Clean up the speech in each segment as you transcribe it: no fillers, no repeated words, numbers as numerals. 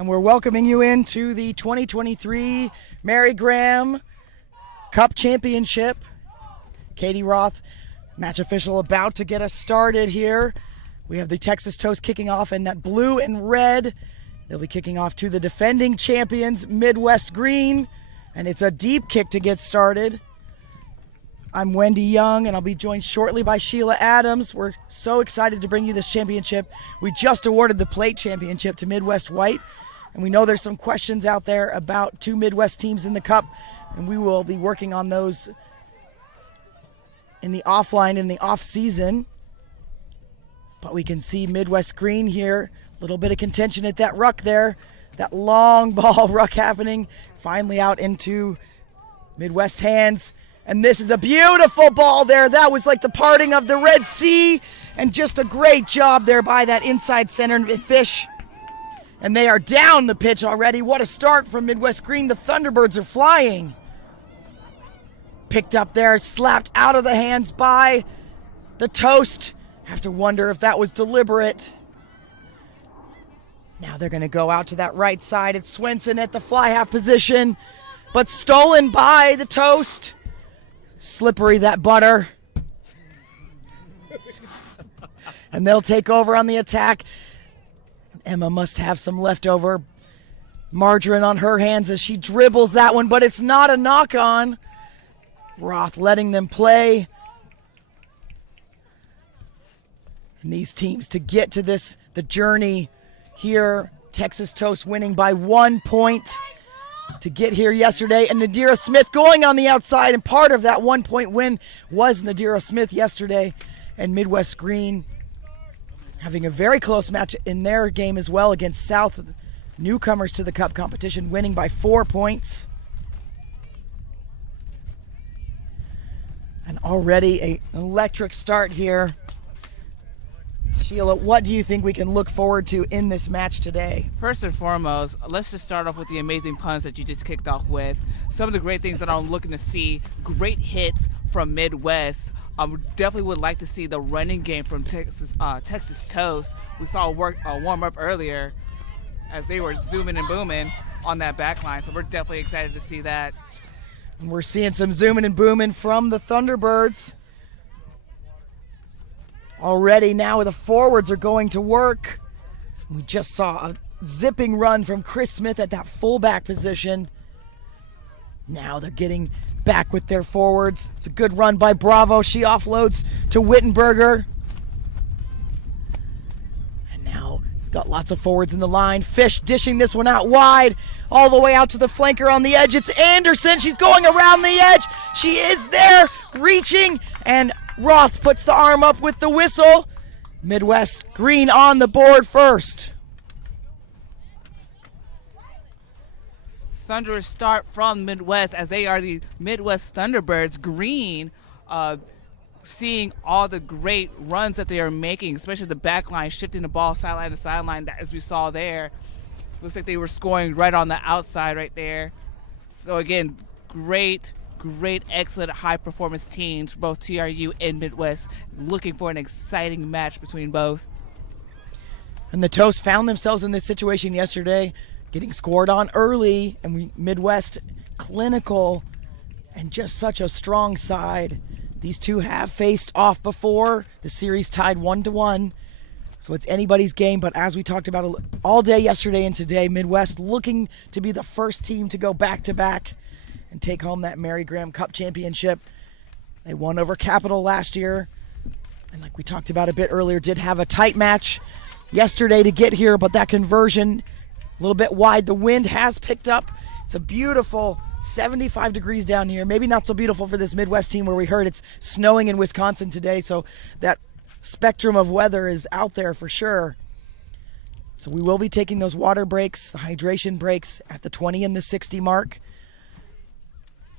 and we're welcoming you into the 2023 Mary Graham Cup Championship. Katie Roth, match official, about to get us started here. We have the Texas Toast kicking off in that blue and red. They'll be kicking off to the defending champions, Midwest Green, and it's a deep kick to get started. I'm Wendy Young, and I'll be joined shortly by Sheila Adams. We're so excited to bring you this championship. We just awarded the plate championship to Midwest White, and we know there's some questions out there about two Midwest teams in the Cup, and we will be working on those in the offline, in the off season. But we can see Midwest Green here. A little bit of contention at that ruck there. That long ball ruck happening. Finally out into Midwest's hands. And this is a beautiful ball there. That was like the parting of the Red Sea. And just a great job there by that inside center fish. And they are down the pitch already. What a start from Midwest Green. The Thunderbirds are flying. Picked up there, slapped out of the hands by the Toast. Have to wonder if that was deliberate. Now they're going to go out to that right side. It's Swenson at the fly half position, but stolen by the Toast. Slippery, that butter. And they'll take over on the attack. Emma must have some leftover margarine on her hands as she dribbles that one, but it's not a knock-on. Roth letting them play. And these teams to get to this, the journey here, Texas Toast winning by 1 point to get here yesterday. And Nadira Smith going on the outside, and part of that 1 point win was Nadira Smith yesterday. And Midwest Green having a very close match in their game as well against South, newcomers to the Cup competition, winning by 4 points. And already an electric start here. Sheila, what do you think we can look forward to in this match today? First and foremost, let's just start off with the amazing puns that you just kicked off with. Some of the great things that I'm looking to see, great hits from Midwest. Definitely would like to see the running game from Texas Toast. We saw a warm up earlier as they were zooming and booming on that back line, so we're definitely excited to see that. And we're seeing some zooming and booming from the Thunderbirds. Already now the forwards are going to work. We just saw a zipping run from Chris Smith at that fullback position. Now they're getting back with their forwards. It's a good run by Bravo. She offloads to Wittenberger. And now got lots of forwards in the line. Fish dishing this one out wide, all the way out to the flanker on the edge. It's Anderson. She's going around the edge. She is there, reaching, and Roth puts the arm up with the whistle. Midwest Green on the board first. Thunderous start from Midwest as they are the Midwest Thunderbirds. Green seeing all the great runs that they are making, especially the back line, shifting the ball sideline to sideline, as we saw there. Looks like they were scoring right on the outside right there. So again, great, excellent high-performance teams, both TRU and Midwest, looking for an exciting match between both. And the Toast found themselves in this situation yesterday, getting scored on early, and Midwest clinical and just such a strong side. These two have faced off before. The series tied 1-1, so it's anybody's game. But as we talked about all day yesterday and today, Midwest looking to be the first team to go back-to-back and take home that Mary Graham Cup championship. They won over Capital last year, and like we talked about a bit earlier, did have a tight match yesterday to get here, but that conversion a little bit wide. The wind has picked up. It's a beautiful 75 degrees down here. Maybe not so beautiful for this Midwest team where we heard it's snowing in Wisconsin today, so that spectrum of weather is out there for sure. So we will be taking those water breaks, the hydration breaks at the 20 and the 60 mark.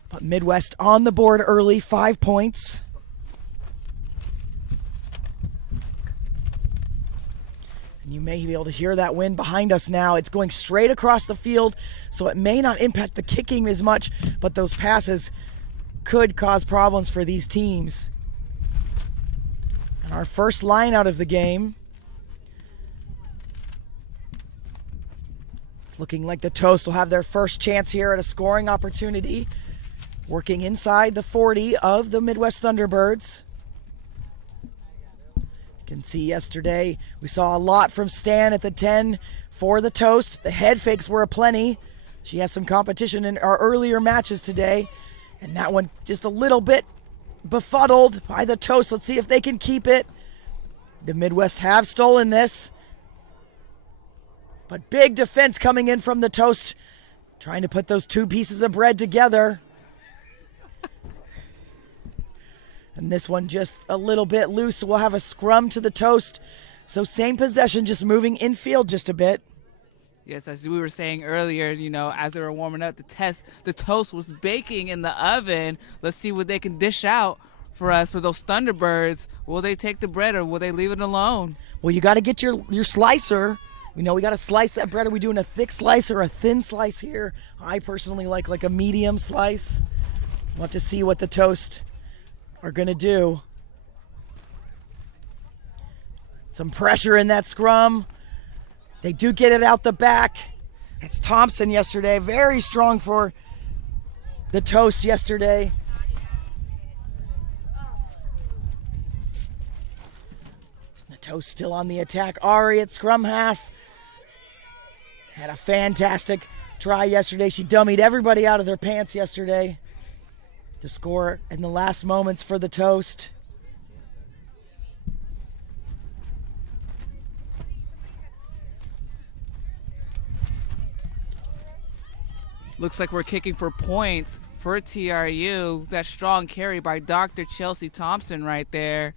But Midwest on the board early, 5 points. And you may be able to hear that wind behind us now. It's going straight across the field, so it may not impact the kicking as much, but those passes could cause problems for these teams. And our first line out of the game. It's looking like the Toast will have their first chance here at a scoring opportunity. Working inside the 40 of the Midwest Thunderbirds. You can see yesterday we saw a lot from Stan at the 10 for the Toast. The head fakes were aplenty. She has some competition in our earlier matches today. And that one just a little bit befuddled by the Toast. Let's see if they can keep it. The Midwest have stolen this. But big defense coming in from the Toast. Trying to put those two pieces of bread together. And this one just a little bit loose, so we'll have a scrum to the Toast. So same possession, just moving infield just a bit. Yes, as we were saying earlier, you know, as they were warming up, the Toast was baking in the oven. Let's see what they can dish out for us, for those Thunderbirds. Will they take the bread or will they leave it alone? Well, you got to get your slicer. We know we got to slice that bread. Are we doing a thick slice or a thin slice here? I personally like a medium slice. We'll have to see what the Toast are going to do. Some pressure in that scrum. They do get it out the back. It's Thompson yesterday. Very strong for the Toast yesterday. The Toast still on the attack. Ari at scrum half. Had a fantastic try yesterday. She dummied everybody out of their pants yesterday to score in the last moments for the Toast. Looks like we're kicking for points for TRU. That strong carry by Dr. Chelsea Thompson right there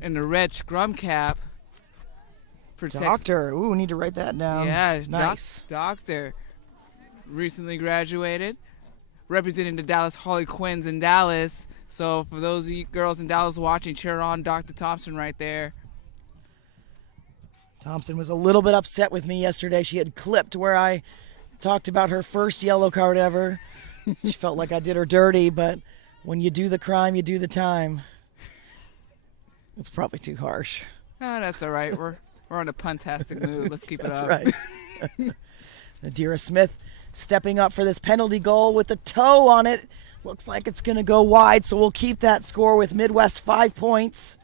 in the red scrum cap. Doctor. Ooh, we need to write that down. Yeah, nice. Doctor. Recently graduated. Representing the Dallas Harley Quinns in Dallas. So for those of you girls in Dallas watching, cheer on Dr. Thompson right there. Thompson was a little bit upset with me yesterday. She had clipped where I talked about her first yellow card ever. She felt like I did her dirty, but when you do the crime, you do the time. It's probably too harsh. Oh, that's all right. We're on a puntastic mood. Let's keep it up. That's right. Nadira Smith stepping up for this penalty goal with the toe on it. Looks like it's going to go wide, so we'll keep that score with Midwest 5 points.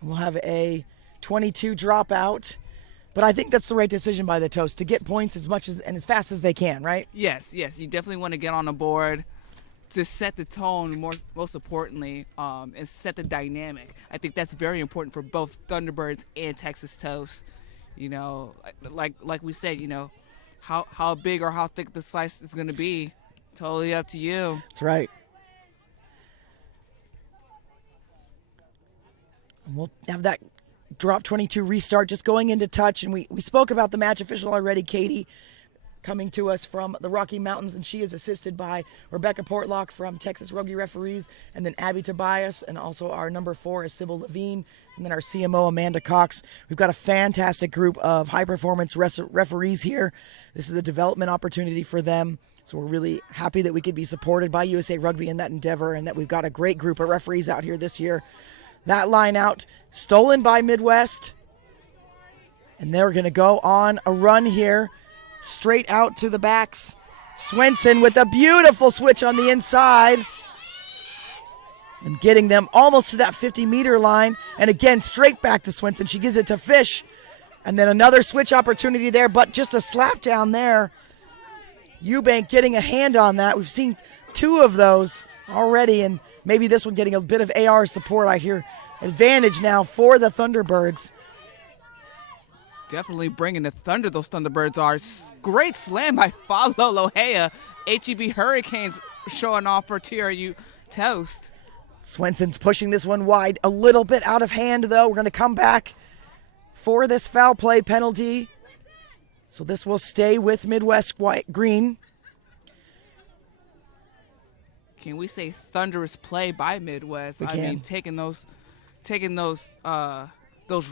And we'll have a 22 dropout. But I think that's the right decision by the Toast, to get points as much as and as fast as they can, right? Yes. You definitely want to get on the board to set the tone, most importantly, and set the dynamic. I think that's very important for both Thunderbirds and Texas Toast. You know, like we said, you know, how big or how thick the slice is going to be, totally up to you. That's right. And we'll have that drop 22 restart just going into touch. And we spoke about the match official already, Katie, coming to us from the Rocky Mountains, and she is assisted by Rebecca Portlock from Texas Rugby Referees, and then Abby Tobias, and also our number 4 is Sybil Levine, and then our CMO Amanda Cox. We've got a fantastic group of high-performance referees here. This is a development opportunity for them, so we're really happy that we could be supported by USA Rugby in that endeavor, and that we've got a great group of referees out here this year. That line out, stolen by Midwest, and they're going to go on a run here. Straight out to the backs. Swenson with a beautiful switch on the inside. And getting them almost to that 50-meter line. And again, straight back to Swenson. She gives it to Fish. And then another switch opportunity there, but just a slap down there. Eubank getting a hand on that. We've seen 2 of those already, and maybe this one getting a bit of AR support. I hear advantage now for the Thunderbirds. Definitely bringing the thunder, those Thunderbirds are. Great slam by Follow Lohea. HEB Hurricanes showing off for TRU Toast. Swenson's pushing this one wide. A little bit out of hand, though. We're going to come back for this foul play penalty. So this will stay with Midwest Green. Can we say thunderous play by Midwest? We can. I mean, taking those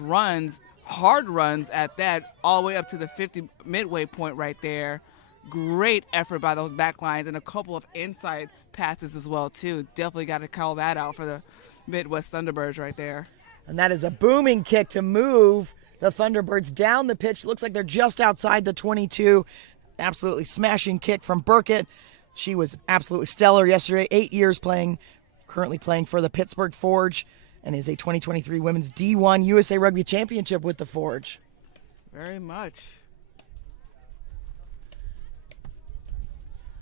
runs, hard runs at that, all the way up to the 50 midway point right there. Great effort by those back lines, and a couple of inside passes as well too. Definitely got to call that out for the Midwest Thunderbirds right there. And that is a booming kick to move the Thunderbirds down the pitch. Looks like they're just outside the 22. Absolutely smashing kick from Burkett. She was absolutely stellar yesterday. 8 years playing, currently playing for the Pittsburgh Forge, and is a 2023 Women's D1 USA Rugby Championship with the Forge. Very much.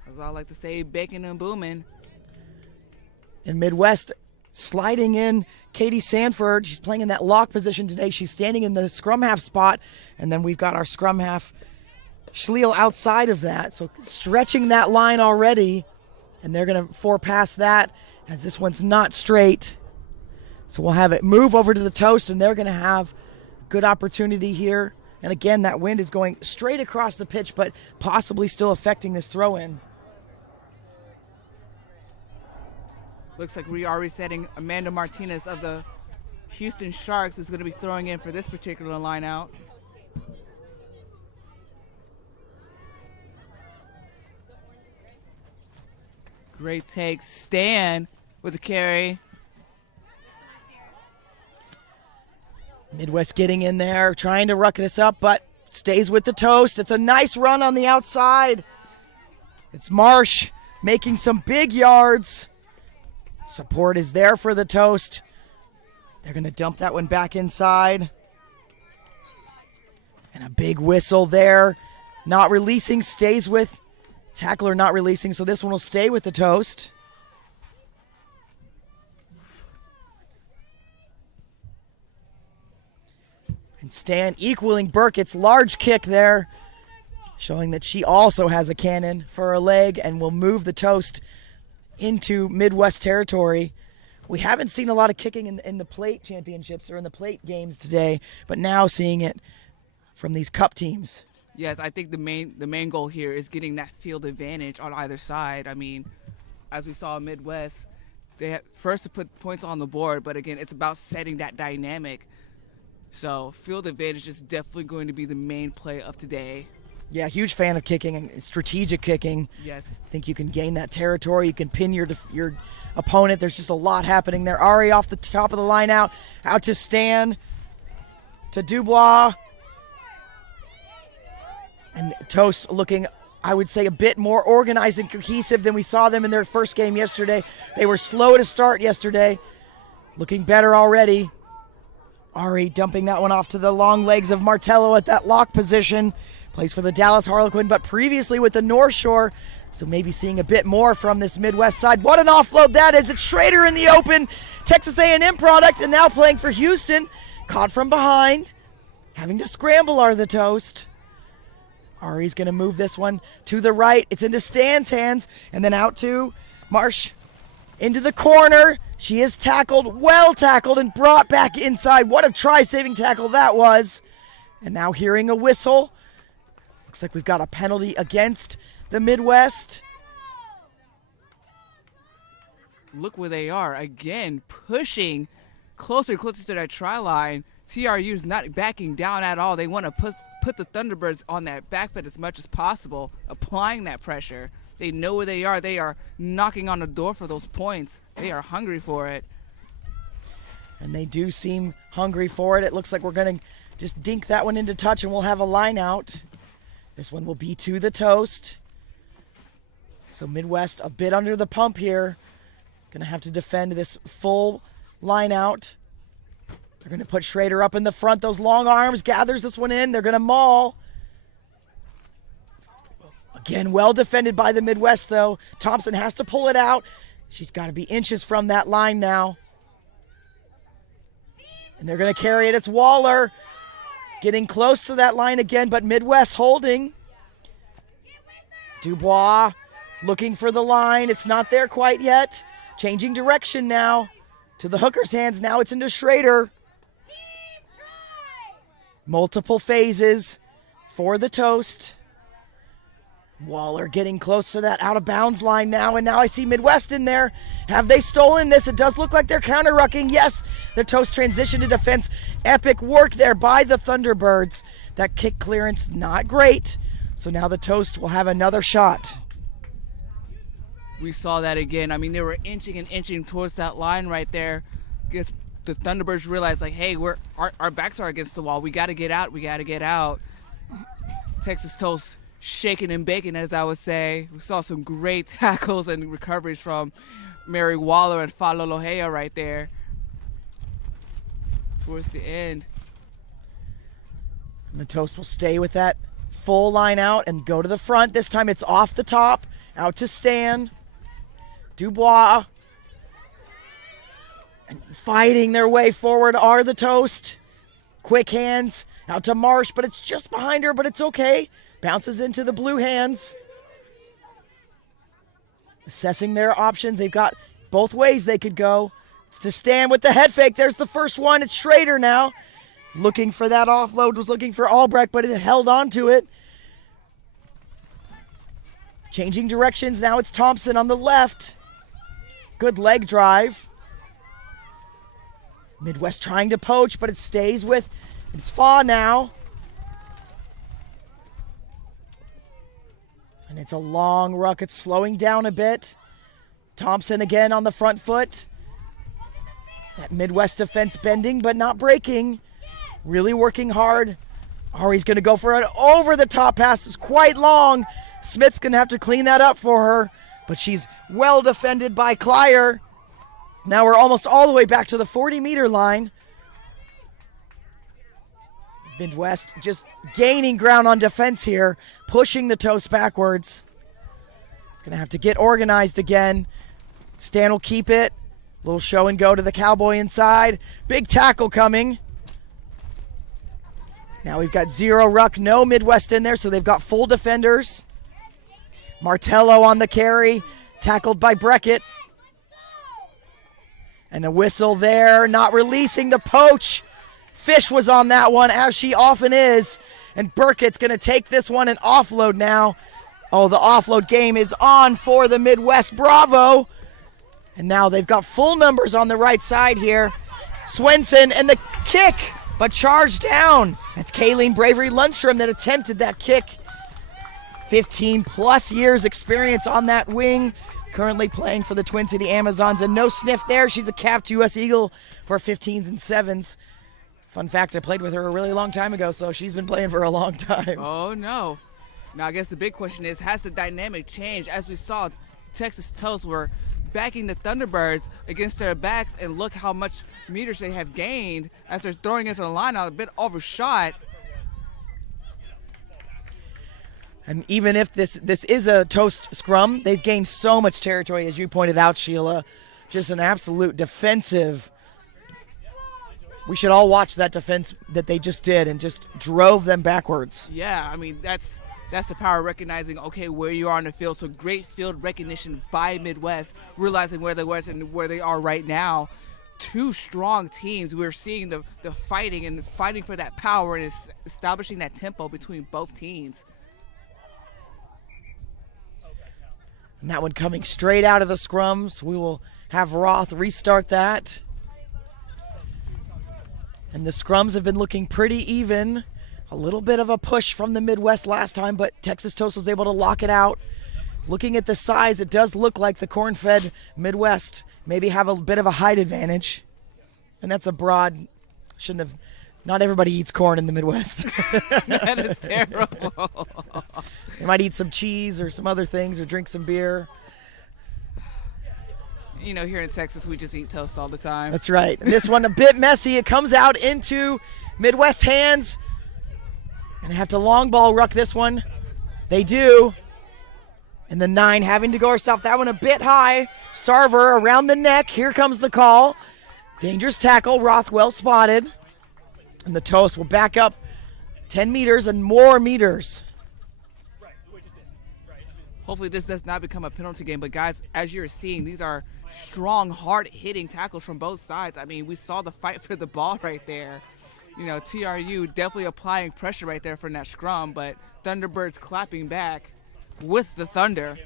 As I like to say, baking and booming. In Midwest, sliding in Katie Sanford. She's playing in that lock position today. She's standing in the scrum half spot, and then we've got our scrum half Schleal outside of that, so stretching that line already, and they're going to four-pass that as this one's not straight. So we'll have it move over to the toast, and they're going to have good opportunity here. And again, that wind is going straight across the pitch, but possibly still affecting this throw-in. Looks like we are resetting. Amanda Martinez of the Houston Sharks is going to be throwing in for this particular line out. Great take. Stan with the carry. Midwest getting in there, trying to ruck this up, but stays with the toast. It's a nice run on the outside. It's Marsh making some big yards. Support is there for the toast. They're going to dump that one back inside. And a big whistle there. Not releasing, stays with tackler, not releasing, so this one will stay with the toast. And Stan equaling Burkett's large kick there, showing that she also has a cannon for her leg and will move the toast into Midwest territory. We haven't seen a lot of kicking in the plate championships or in the plate games today, but now seeing it from these cup teams. Yes, I think the main goal here is getting that field advantage on either side. I mean, as we saw in Midwest, they had first to put points on the board, but again, it's about setting that dynamic. So field advantage is definitely going to be the main play of today. Yeah, huge fan of kicking and strategic kicking. Yes. I think you can gain that territory. You can pin your opponent. There's just a lot happening there. Ari off the top of the line out to Stan, to Dubois. And Toast looking, I would say, a bit more organized and cohesive than we saw them in their first game yesterday. They were slow to start yesterday. Looking better already. Ari dumping that one off to the long legs of Martello at that lock position. Plays for the Dallas Harlequin, but previously with the North Shore. So maybe seeing a bit more from this Midwest side. What an offload that is. It's Schrader in the open. Texas A&M product, and now playing for Houston. Caught from behind. Having to scramble are the Toast. Ari's going to move this one to the right. It's into Stan's hands, and then out to Marsh. Into the corner. She is tackled, well tackled, and brought back inside. What a try-saving tackle that was. And now hearing a whistle. Looks like we've got a penalty against the Midwest. Look where they are. Again, pushing closer and closer to that try line. TRU is not backing down at all. They want to put the Thunderbirds on that back foot as much as possible, applying that pressure. They know where they are. They are knocking on the door for those points. They are hungry for it. And they do seem hungry for it. It looks like we're going to just dink that one into touch, and we'll have a line out. This one will be to the Toast. So Midwest a bit under the pump here. Going to have to defend this full line out. They're going to put Schrader up in the front. Those long arms, gathers this one in. They're going to maul. Again, well defended by the Midwest, though. Thompson has to pull it out. She's got to be inches from that line now. And they're going to carry it. It's Waller getting close to that line again, but Midwest holding. Dubois looking for the line. It's not there quite yet. Changing direction now to the hooker's hands. Now it's into Schrader. Multiple phases for the Toast. Waller getting close to that out-of-bounds line now, and now I see Midwest in there. Have they stolen this? It does look like they're counter-rucking. Yes, the Toast transition to defense. Epic work there by the Thunderbirds. That kick clearance, not great. So now the Toast will have another shot. We saw that again. I mean, they were inching and inching towards that line right there. Just the Thunderbirds realize, like, hey, our backs are against the wall. We got to get out. We got to get out. Texas Toast shaking and baking, as I would say. We saw some great tackles and recoveries from Mary Waller and Falo Lohea right there towards the end. And the Toast will stay with that full line out and go to the front. This time it's off the top, out to Stan. Dubois. And fighting their way forward are the Toast. Quick hands out to Marsh, but it's just behind her, but it's okay. Bounces into the blue hands. Assessing their options. They've got both ways they could go. It's to Stan with the head fake. There's the first one. It's Schrader now. Looking for that offload. Was looking for Albrecht, but it held on to it. Changing directions. Now it's Thompson on the left. Good leg drive. Midwest trying to poach, but it stays with, it's Fa now. And it's a long ruck. It's slowing down a bit. Thompson again on the front foot. That Midwest defense bending, but not breaking. Really working hard. Ari's going to go for an over-the-top pass. It's quite long. Smith's going to have to clean that up for her, but she's well defended by Clyer. Now we're almost all the way back to the 40-meter line. Midwest just gaining ground on defense here, pushing the Toast backwards. Gonna have to get organized again. Stan will keep it. Little show and go to the Cowboy inside. Big tackle coming. Now we've got zero ruck, no Midwest in there, so they've got full defenders. Martello on the carry, tackled by Breckett. And a whistle there, not releasing the poach. Fish was on that one, as she often is. And Burkett's going to take this one and offload now. Oh, the offload game is on for the Midwest. Bravo. And now they've got full numbers on the right side here. Swenson and the kick, but charged down. That's Kayleen Bravery Lundstrom that attempted that kick. 15-plus years experience on that wing. Currently playing for the Twin City Amazons, and no sniff there. She's a capped U.S. Eagle for 15s and 7s. Fun fact, I played with her a really long time ago, so she's been playing for a long time. Oh, no. Now, I guess the big question is, has the dynamic changed? As we saw, Texas Toast were backing the Thunderbirds against their backs, and look how much meters they have gained as they're throwing into the line out, a bit overshot. And even if this is a Toast scrum, they've gained so much territory, as you pointed out, Sheila. Just an absolute defensive. We should all watch that defense that they just did and just drove them backwards. Yeah, I mean, that's the power of recognizing, okay, where you are on the field. So great field recognition by Midwest, realizing where they was and where they are right now. Two strong teams. We're seeing the fighting and fighting for that power and establishing that tempo between both teams. And that one coming straight out of the scrums. We will have Roth restart that. And the scrums have been looking pretty even. A little bit of a push from the Midwest last time, but Texas Toast was able to lock it out. Looking at the size, it does look like the corn-fed Midwest maybe have a bit of a height advantage. And that's a broad, not everybody eats corn in the Midwest. That is terrible. They might eat some cheese or some other things or drink some beer. You know, here in Texas, we just eat toast all the time. That's right. And this one a bit messy. It comes out into Midwest hands. And they have to long ball ruck this one. They do. And the 9 having to go herself. That one a bit high. Sarver around the neck. Here comes the call. Dangerous tackle. Rothwell spotted. And the Toast will back up 10 meters and more meters. Hopefully this does not become a penalty game. But, guys, as you're seeing, these are strong, hard-hitting tackles from both sides. I mean, we saw the fight for the ball right there. You know, TRU definitely applying pressure right there for that scrum, but Thunderbirds clapping back with the Thunder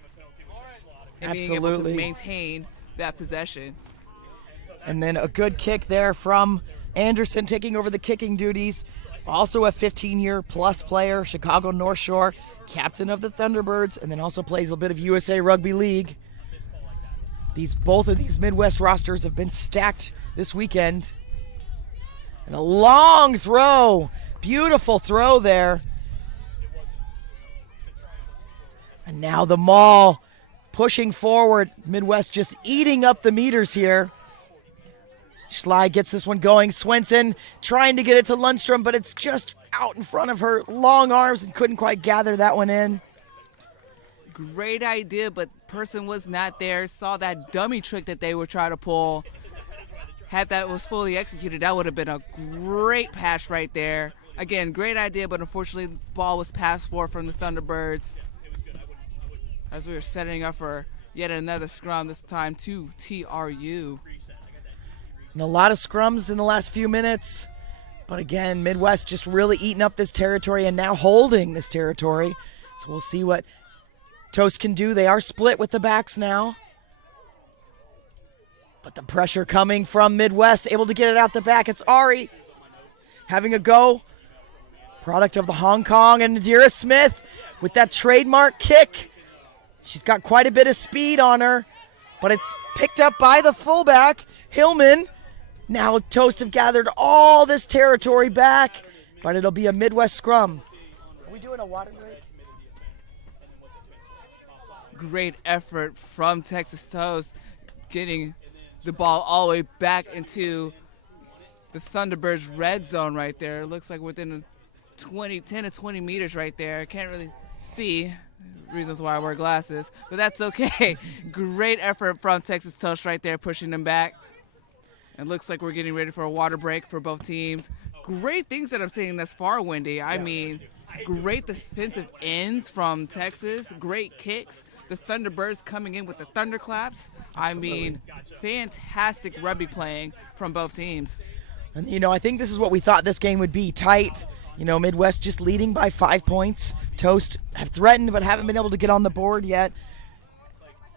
and being able to maintain that possession. And then a good kick there from Anderson taking over the kicking duties. Also a 15-year-plus player, Chicago North Shore, captain of the Thunderbirds, and then also plays a bit of USA Rugby League. Both of these Midwest rosters have been stacked this weekend. And a long throw. Beautiful throw there. And now the Maul pushing forward. Midwest just eating up the meters here. Schley gets this one going. Swenson trying to get it to Lundstrom, but it's just out in front of her long arms and couldn't quite gather that one in. Great idea, but person was not there. Saw that dummy trick that they were trying to pull. Had that was fully executed, that would have been a great pass right there. Again, great idea, but unfortunately the ball was passed for from the Thunderbirds as we were setting up for yet another scrum, this time to TRU. And a lot of scrums in the last few minutes. But again, Midwest just really eating up this territory and now holding this territory. So we'll see what Toast can do. They are split with the backs now. But the pressure coming from Midwest, able to get it out the back. It's Ari having a go. Product of the Hong Kong, and Nadira Smith with that trademark kick. She's got quite a bit of speed on her, but it's picked up by the fullback, Hillman. Now Toast have gathered all this territory back, but it'll be a Midwest scrum. Are we doing a water break? Great effort from Texas Toast, getting the ball all the way back into the Thunderbirds red zone right there. It looks like within 10 to 20 meters right there. I can't really see, reasons why I wear glasses, but that's okay. Great effort from Texas Toast right there, pushing them back. It looks like we're getting ready for a water break for both teams. Great things that I'm seeing thus far, Wendy. I mean, great defensive ends from Texas, great kicks. The Thunderbirds coming in with the thunderclaps. I mean, fantastic rugby playing from both teams. And, you know, I think this is what we thought this game would be, tight. You know, Midwest just leading by 5 points. Toast have threatened but haven't been able to get on the board yet.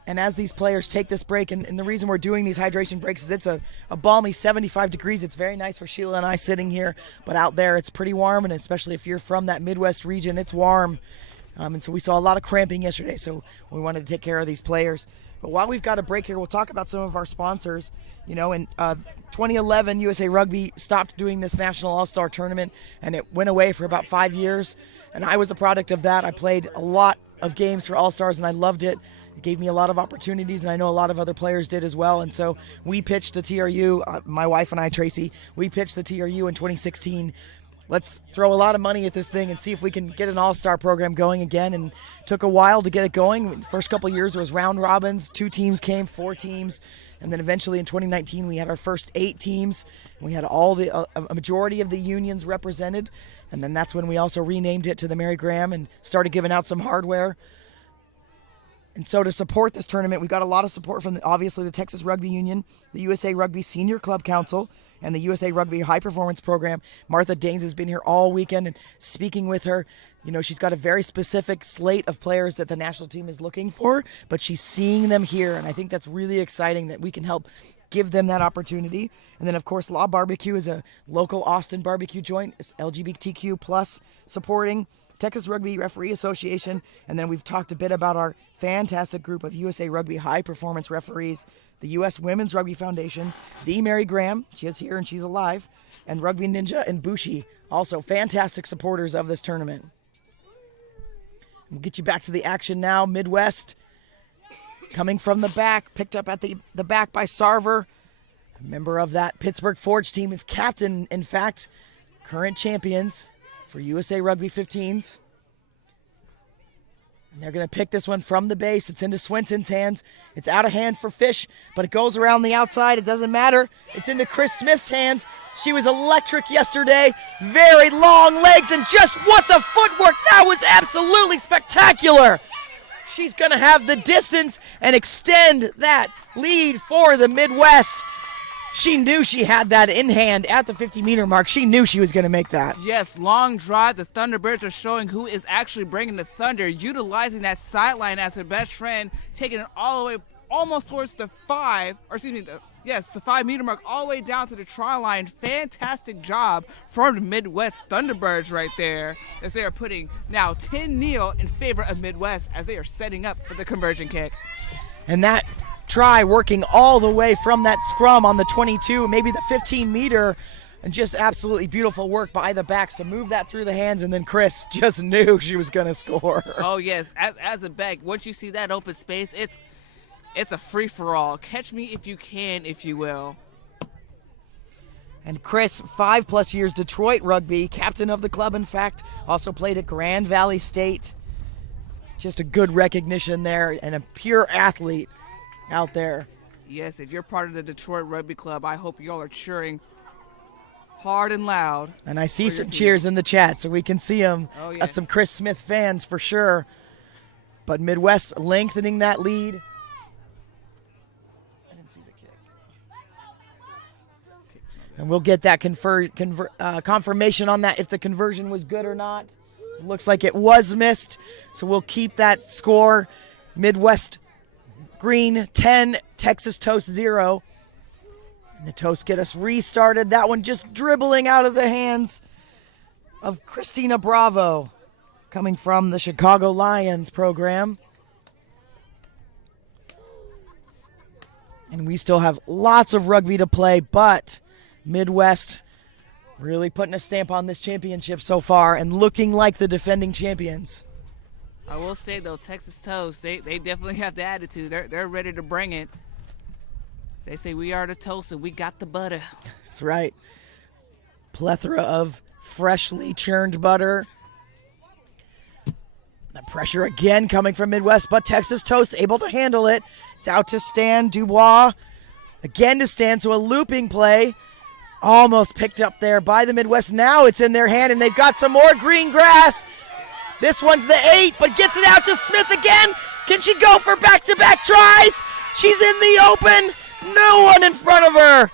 And as these players take this break, and the reason we're doing these hydration breaks is it's a balmy 75 degrees. It's very nice for Sheila and I sitting here, but out there it's pretty warm, and especially if you're from that Midwest region, it's warm. And so we saw a lot of cramping yesterday, so we wanted to take care of these players. But while we've got a break here, we'll talk about some of our sponsors. You know, in 2011, USA Rugby stopped doing this National All-Star Tournament, and it went away for about 5 years. And I was a product of that. I played a lot of games for All-Stars, and I loved it. It gave me a lot of opportunities, and I know a lot of other players did as well. And so we pitched the TRU, my wife and I, Tracy, we pitched the TRU in 2016. Let's throw a lot of money at this thing and see if we can get an all-star program going again. And it took a while to get it going. The first couple of years it was round robins. 2 teams came, 4 teams. And then eventually in 2019 we had our first 8 teams. We had all the a majority of the unions represented. And then that's when we also renamed it to the Mary Graham and started giving out some hardware. And so to support this tournament, we got a lot of support from, obviously, the Texas Rugby Union, the USA Rugby Senior Club Council, and the USA Rugby High Performance Program. Martha Daines has been here all weekend, and speaking with her, you know, she's got a very specific slate of players that the national team is looking for, but she's seeing them here, and I think that's really exciting that we can help give them that opportunity. And then, of course, Law Barbecue is a local Austin barbecue joint. It's LGBTQ plus supporting. Texas Rugby Referee Association, and then we've talked a bit about our fantastic group of USA Rugby high performance referees, the U.S. Women's Rugby Foundation, the Mary Graham, she is here and she's alive, and Rugby Ninja and Bushi, also fantastic supporters of this tournament. We'll get you back to the action now. Midwest coming from the back, picked up at the back by Sarver, a member of that Pittsburgh Forge team, captain, in fact, current champions for USA Rugby 15s. And they're going to pick this one from the base. It's into Swenson's hands. It's out of hand for Fish, but it goes around the outside. It doesn't matter. It's into Chris Smith's hands. She was electric yesterday. Very long legs, and just what the footwork. That was absolutely spectacular. She's going to have the distance and extend that lead for the Midwest. She knew she had that in hand at the 50-meter mark. She knew she was going to make that. Yes, long drive. The Thunderbirds are showing who is actually bringing the thunder, utilizing that sideline as their best friend, taking it all the way almost towards the 5-meter mark, all the way down to the try line. Fantastic job from the Midwest Thunderbirds right there, as they are putting now 10-0 in favor of Midwest as they are setting up for the conversion kick. And that try working all the way from that scrum on the 22, maybe the 15-meter. And just absolutely beautiful work by the backs to move that through the hands, and then Chris just knew she was going to score. Oh yes, as a back, once you see that open space, it's a free-for-all. Catch me if you can, if you will. And Chris, 5+ years Detroit rugby, captain of the club, in fact, also played at Grand Valley State. Just a good recognition there, and a pure athlete out there. Yes, if you're part of the Detroit Rugby Club, I hope y'all are cheering hard and loud. And I see some cheers in the chat, so we can see them. Oh, yes. That's some Chris Smith fans for sure. But Midwest lengthening that lead. I didn't see the kick. And we'll get that confirmation on that if the conversion was good or not. It looks like it was missed, so we'll keep that score. Midwest Green 10, Texas Toast 0. And the Toast get us restarted. That one just dribbling out of the hands of Christina Bravo, coming from the Chicago Lions program. And we still have lots of rugby to play, but Midwest really putting a stamp on this championship so far and looking like the defending champions. I will say, though, Texas Toast, they definitely have the attitude. They're ready to bring it. They say we are the toast and we got the butter. That's right. Plethora of freshly churned butter. The pressure again coming from Midwest, but Texas Toast able to handle it. It's out to Stan Dubois. Again to Stan, so a looping play. Almost picked up there by the Midwest. Now it's in their hand, and they've got some more green grass. This one's the 8, but gets it out to Smith again. Can she go for back-to-back tries? She's in the open. No one in front of her.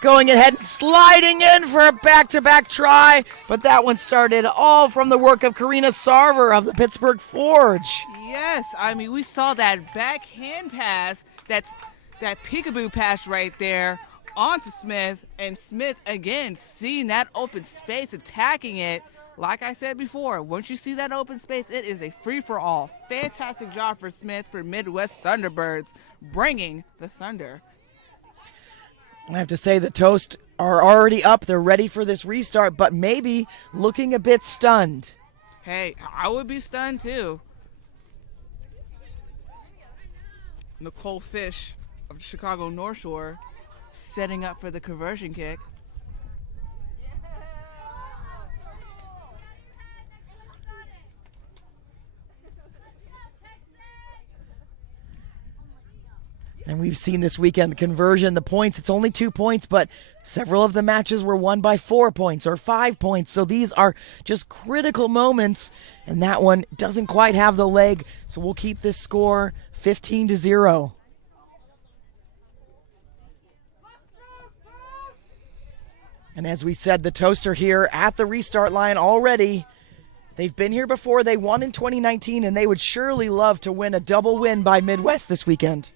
Going ahead and sliding in for a back-to-back try, but that one started all from the work of Karina Sarver of the Pittsburgh Forge. Yes, I mean, we saw that backhand pass, that peekaboo pass right there onto Smith, and Smith, again, seeing that open space, attacking it. Like I said before, once you see that open space, it is a free-for-all. Fantastic job for Smith for Midwest Thunderbirds, bringing the Thunder. I have to say the Toast are already up. They're ready for this restart, but maybe looking a bit stunned. Hey, I would be stunned too. Nicole Fish of Chicago North Shore setting up for the conversion kick. And we've seen this weekend the conversion, the points. It's only 2 points, but several of the matches were won by 4 points or 5 points. So these are just critical moments, and that one doesn't quite have the leg. So we'll keep this score 15-0. And as we said, the Toast are here at the restart line already. They've been here before. They won in 2019, and they would surely love to win a double win by Midwest this weekend.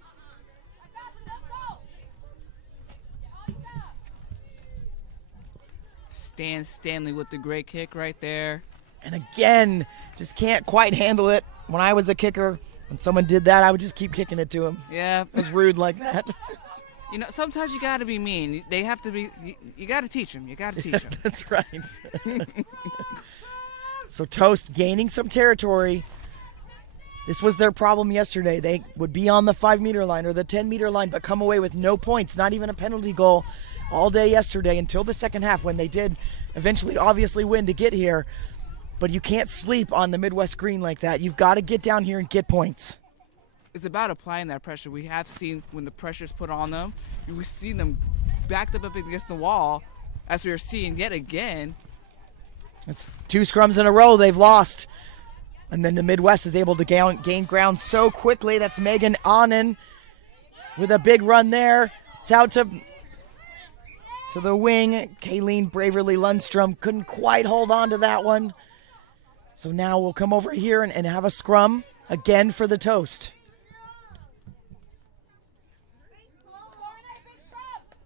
Stan Stanley with the great kick right there. And again, just can't quite handle it. When I was a kicker, when someone did that, I would just keep kicking it to him. Yeah. It was rude like that. You know, sometimes you got to be mean. They have to be, you got to teach them. You got to teach them. That's right. So Toast gaining some territory. This was their problem yesterday. They would be on the 5-meter line or the 10-meter line, but come away with no points, not even a penalty goal all day yesterday until the second half when they did eventually obviously win to get here. But you can't sleep on the Midwest Green like that. You've got to get down here and get points. It's about applying that pressure. We have seen when the pressure's put on them, we've seen them backed up against the wall, as we are seeing yet again. It's 2 scrums in a row they've lost. And then the Midwest is able to gain ground so quickly. That's Megan Onnen with a big run there. It's out to the wing. Kayleen Braverly Lundstrom couldn't quite hold on to that one. So now we'll come over here and have a scrum again for the Toast.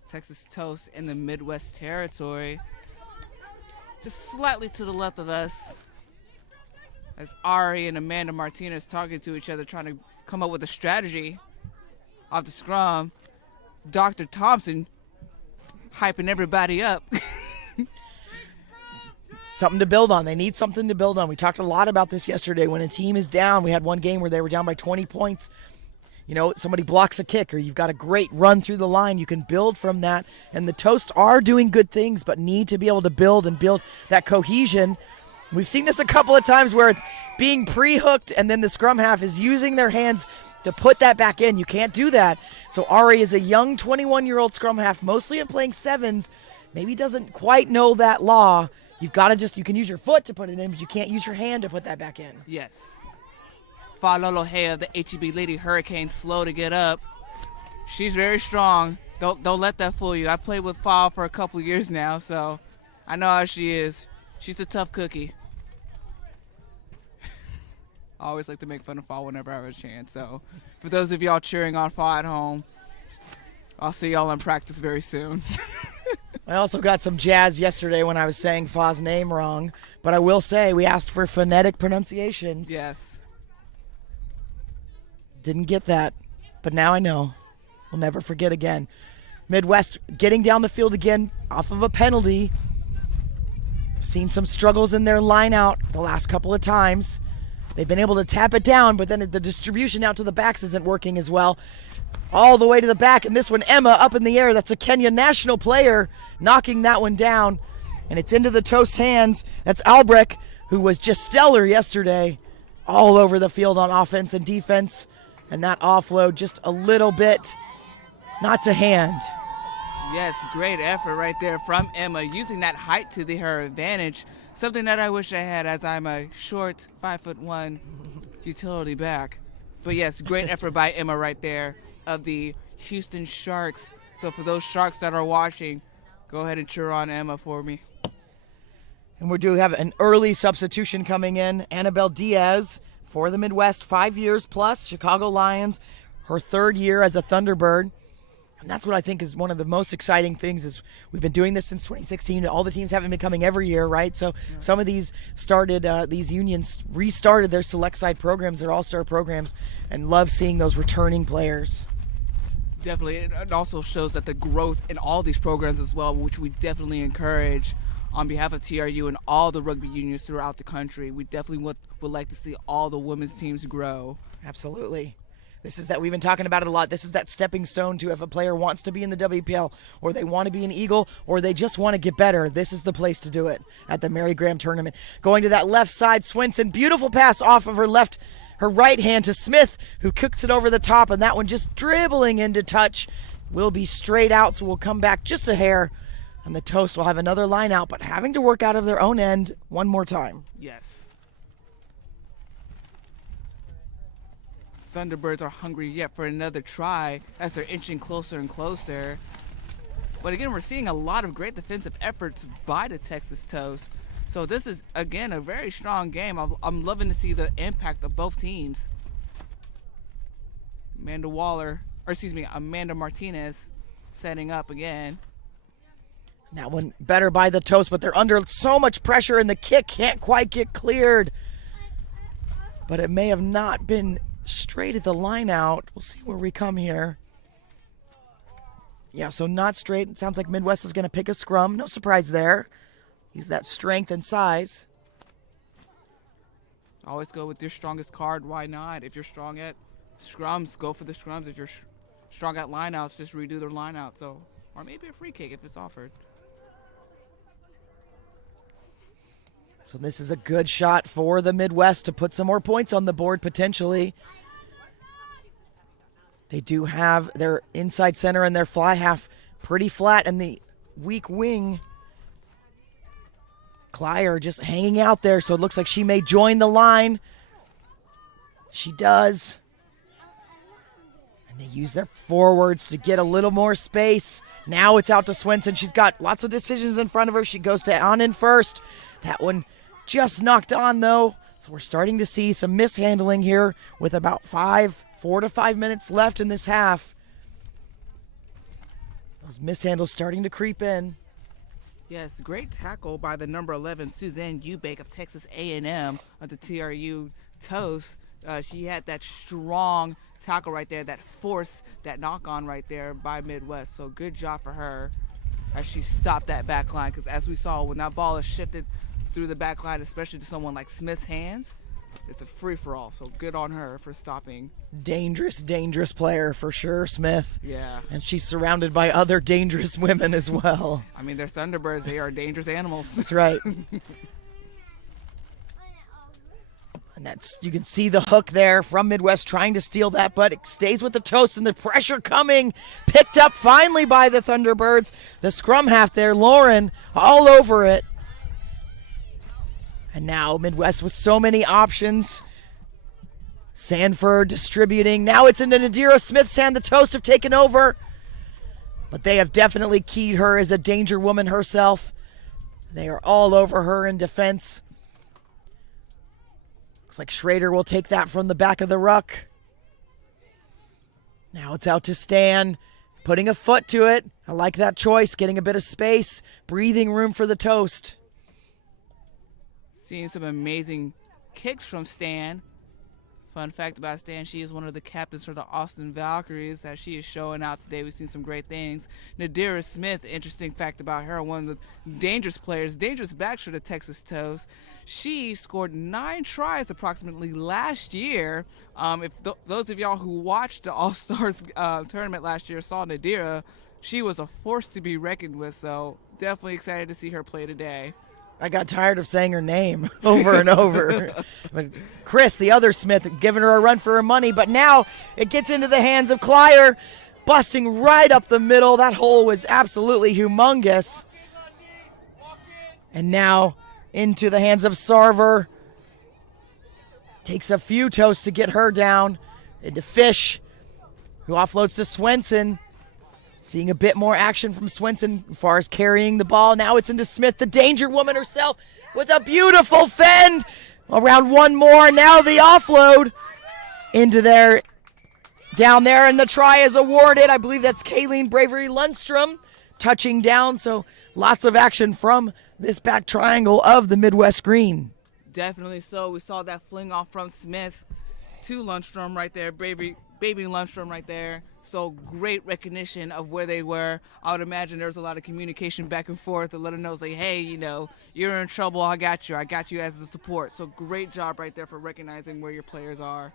Texas Toast in the Midwest territory. Just slightly to the left of us. As Ari and Amanda Martinez talking to each other, trying to come up with a strategy off the scrum. Dr. Thompson hyping everybody up. something to build on. They need something to build on. We talked a lot about this yesterday. When a team is down, we had one game where they were down by 20 points. You know, somebody blocks a kick or you've got a great run through the line. You can build from that. And the Toast are doing good things, but need to be able to build that cohesion. We've seen this a couple of times where it's being pre-hooked and then the scrum half is using their hands to put that back in. You can't do that. So Ari is a young 21-year-old scrum half, mostly at playing sevens. Maybe doesn't quite know that law. You've got to you can use your foot to put it in, but you can't use your hand to put that back in. Yes. Falolohea, the HEB Lady Hurricane, slow to get up. She's very strong. Don't let that fool you. I've played with Fa for a couple years now, so I know how she is. She's a tough cookie. I always like to make fun of Fa whenever I have a chance. So for those of y'all cheering on Fa at home, I'll see y'all in practice very soon. I also got some jazz yesterday when I was saying Fa's name wrong, but I will say we asked for phonetic pronunciations. Yes. Didn't get that, but now I know. We'll never forget again. Midwest getting down the field again off of a penalty. Seen some struggles in their line out the last couple of times. They've been able to tap it down, but then the distribution out to the backs isn't working as well. All the way to the back, and this one, Emma, up in the air. That's a Kenya national player knocking that one down, and it's into the Toast hands. That's Albrecht, who was just stellar yesterday, all over the field on offense and defense. And that offload just a little bit not to hand. Yes, great effort right there from Emma, using that height to her advantage. Something that I wish I had, as I'm a short 5'1" utility back. But yes, great effort by Emma right there of the Houston Sharks. So for those Sharks that are watching, go ahead and cheer on Emma for me. And we do have an early substitution coming in. Annabelle Diaz for the Midwest, 5 years plus, Chicago Lions, her third year as a Thunderbird. And that's what I think is one of the most exciting things is we've been doing this since 2016. All the teams haven't been coming every year, right? So some of these these unions restarted their select side programs, their all-star programs, and love seeing those returning players. Definitely. It also shows that the growth in all these programs as well, which we definitely encourage on behalf of TRU and all the rugby unions throughout the country. We definitely would like to see all the women's teams grow. Absolutely. This is that we've been talking about it a lot. This is that stepping stone to if a player wants to be in the WPL or they want to be an Eagle or they just want to get better. This is the place to do it at the Mary Graham tournament. Going to that left side, Swenson, beautiful pass off of her right hand to Smith, who kicks it over the top, and that one just dribbling into touch will be straight out, so we'll come back just a hair. And the Toast will have another line out, but having to work out of their own end one more time. Yes. Thunderbirds are hungry yet for another try as they're inching closer and closer. But again, we're seeing a lot of great defensive efforts by the Texas Toast. So this is, again, a very strong game. I'm loving to see the impact of both teams. Amanda Martinez setting up again. That one better by the Toast, but they're under so much pressure and the kick can't quite get cleared. But it may have not been straight at the line out. We'll see where we come here. Yeah, so not straight. It sounds like Midwest is going to pick a scrum. No surprise there. Use that strength and size. Always go with your strongest card. Why not? If you're strong at scrums, go for the scrums. If you're strong at lineouts, just redo their lineout. So, or maybe a free kick if it's offered. So this is a good shot for the Midwest to put some more points on the board potentially. They do have their inside center and their fly half pretty flat, and the weak wing, Clyer, just hanging out there, so it looks like she may join the line. She does. And they use their forwards to get a little more space. Now it's out to Swenson. She's got lots of decisions in front of her. She goes to on in first. That one just knocked on, though. So we're starting to see some mishandling here with about 4 to 5 minutes left in this half. Those mishandles starting to creep in. Yes, great tackle by the number 11, Suzanne Eubank of Texas A&M on the TRU Toast. She had that strong tackle right there that forced that knock-on right there by Midwest. So good job for her as she stopped that back line, because as we saw, when that ball is shifted through the back line, especially to someone like Smith's hands, it's a free-for-all. So good on her for stopping. Dangerous, dangerous player for sure, Smith. Yeah. And she's surrounded by other dangerous women as well. I mean, they're Thunderbirds. They are dangerous animals. That's right. And that's, you can see the hook there from Midwest trying to steal that, but it stays with the toast and the pressure coming. Picked up finally by the Thunderbirds. The scrum half there, Lauren, all over it. And now Midwest with so many options. Sanford distributing. Now it's into Nadira Smith's hand. The Toast have taken over. But they have definitely keyed her as a danger woman herself. They are all over her in defense. Looks like Schrader will take that from the back of the ruck. Now it's out to Stan, putting a foot to it. I like that choice, getting a bit of space, breathing room for the Toast. Seeing some amazing kicks from Stan. Fun fact about Stan, she is one of the captains for the Austin Valkyries as she is showing out today. We've seen some great things. Nadira Smith, interesting fact about her, one of the dangerous players, dangerous backs for the Texas Toast. She scored 9 tries approximately last year. If those of y'all who watched the All-Stars tournament last year saw Nadira, she was a force to be reckoned with, so definitely excited to see her play today. I got tired of saying her name over and over. But Chris, the other Smith, giving her a run for her money, but now it gets into the hands of Clyer, busting right up the middle. That hole was absolutely humongous. And now into the hands of Sarver. Takes a few toasts to get her down. Into Fish, who offloads to Swenson. Seeing a bit more action from Swenson as far as carrying the ball. Now it's into Smith, the danger woman herself, with a beautiful fend. Around one more. Now the offload into there, down there, and the try is awarded. I believe that's Kayleen Bravery Lundstrom touching down. So lots of action from this back triangle of the Midwest Green. Definitely so. We saw that fling off from Smith to Lundstrom right there. Baby Lundstrom right there. So great recognition of where they were. I would imagine there's a lot of communication back and forth to let them know, like, hey, you know, you're in trouble. I got you as the support. So great job right there for recognizing where your players are.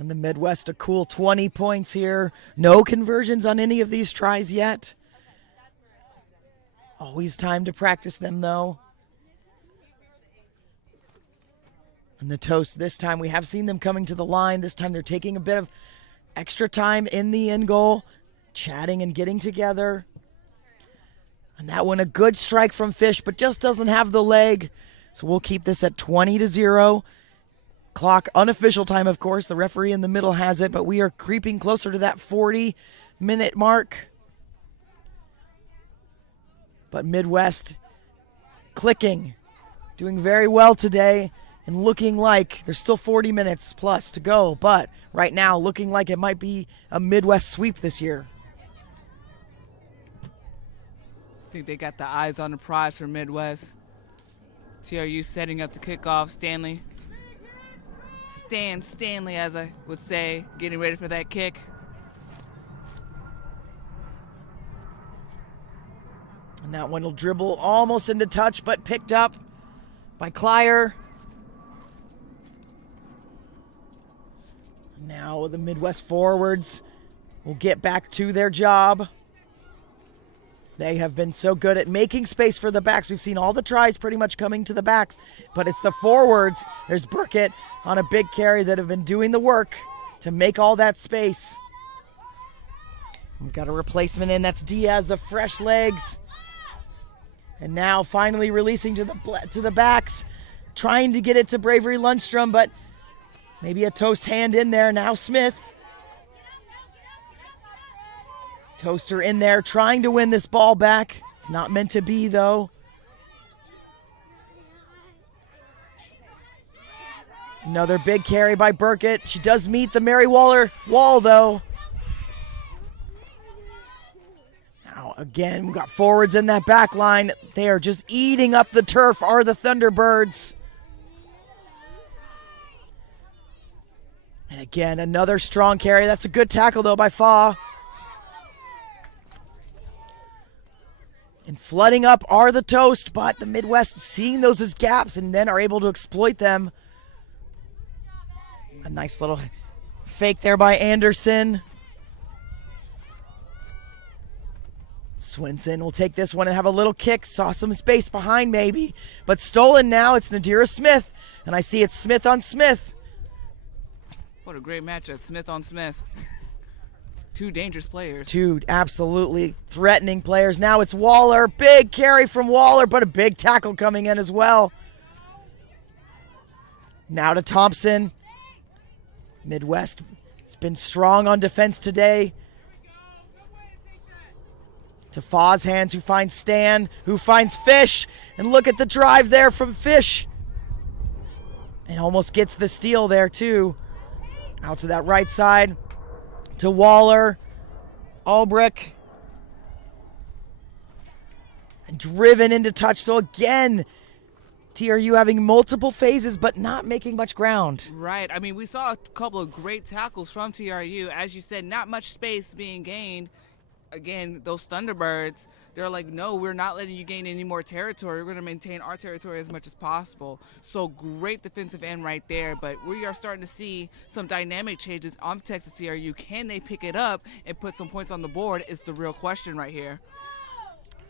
And the Midwest, a cool 20 points here. No conversions on any of these tries yet. Always time to practice them, though. And the Toast, this time we have seen them coming to the line. This time they're taking a bit of extra time in the end goal, chatting and getting together. And that one, a good strike from Fish, but just doesn't have the leg. So we'll keep this at 20-0. Clock, unofficial time, of course. The referee in the middle has it, but we are creeping closer to that 40-minute mark. But Midwest clicking, doing very well today. And looking like there's still 40 minutes plus to go, but right now looking like it might be a Midwest sweep this year. I think they got the eyes on the prize for Midwest. TRU setting up the kickoff. Stanley, as I would say, getting ready for that kick. And that one will dribble almost into touch, but picked up by Clyer. Now the Midwest forwards will get back to their job. They have been so good at making space for the backs. We've seen all the tries pretty much coming to the backs, but it's the forwards. There's Burkett on a big carry that have been doing the work to make all that space. We've got a replacement in. That's Diaz, the fresh legs. And now finally releasing to the backs, trying to get it to Bravery Lundstrom, but maybe a Toast hand in there. Now Smith. Toaster in there trying to win this ball back. It's not meant to be, though. Another big carry by Burkett. She does meet the Mary Waller wall, though. Now, again, we've got forwards in that back line. They are just eating up the turf, are the Thunderbirds. And again, another strong carry. That's a good tackle, though, by Fa. And flooding up are the Toast, but the Midwest seeing those as gaps and then are able to exploit them. A nice little fake there by Anderson. Swinson will take this one and have a little kick. Saw some space behind maybe, but stolen now. It's Nadira Smith, and I see it's Smith on Smith. What a great matchup, Smith on Smith. Two dangerous players. Two absolutely threatening players. Now it's Waller. Big carry from Waller, but a big tackle coming in as well. Now to Thompson. Midwest has been strong on defense today. To Faw's hands, who finds Stan, who finds Fish. And look at the drive there from Fish. And almost gets the steal there too. Out to that right side. To Waller. Ulbrich. And driven into touch. So again, TRU having multiple phases but not making much ground. Right. I mean, we saw a couple of great tackles from TRU. As you said, not much space being gained. Again, those Thunderbirds, they're like, no, we're not letting you gain any more territory. We're going to maintain our territory as much as possible. So great defensive end right there. But we are starting to see some dynamic changes on Texas TRU. Can they pick it up and put some points on the board is the real question right here.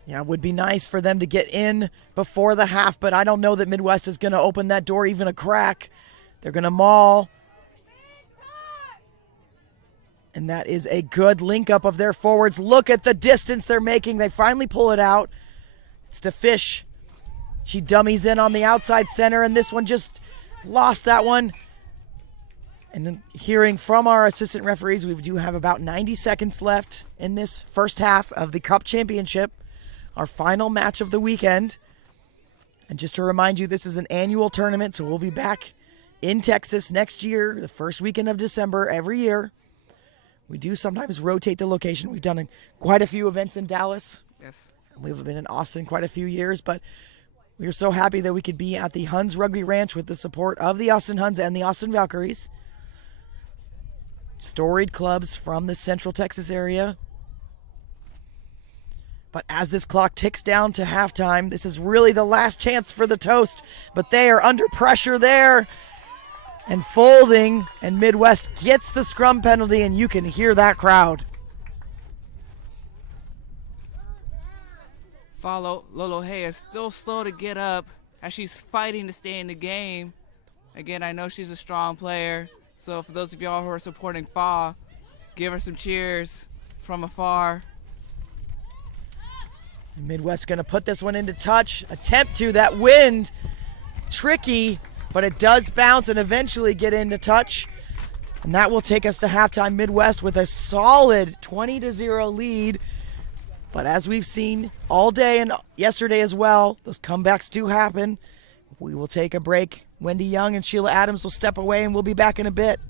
Yeah, it would be nice for them to get in before the half, but I don't know that Midwest is going to open that door even a crack. They're going to maul. And that is a good link up of their forwards. Look at the distance they're making. They finally pull it out. It's to Fish. She dummies in on the outside center, and this one just lost that one. And then hearing from our assistant referees, we do have about 90 seconds left in this first half of the Cup Championship, our final match of the weekend. And just to remind you, this is an annual tournament, so we'll be back in Texas next year, the first weekend of December every year. We do sometimes rotate the location. We've done quite a few events in Dallas. Yes. We've been in Austin quite a few years, but we are so happy that we could be at the Huns Rugby Ranch with the support of the Austin Huns and the Austin Valkyries. Storied clubs from the Central Texas area. But as this clock ticks down to halftime, this is really the last chance for the Toast. But they are under pressure there. And folding, and Midwest gets the scrum penalty, and you can hear that crowd. Follow Lolo is still slow to get up as she's fighting to stay in the game. Again, I know she's a strong player, so for those of y'all who are supporting Fa, give her some cheers from afar. Midwest going to put this one into touch. Attempt to. That wind, tricky, but it does bounce and eventually get into touch. And that will take us to halftime. Midwest with a solid 20-0 lead. But as we've seen all day and yesterday as well, those comebacks do happen. We will take a break. Wendy Young and Sheila Adams will step away, and we'll be back in a bit.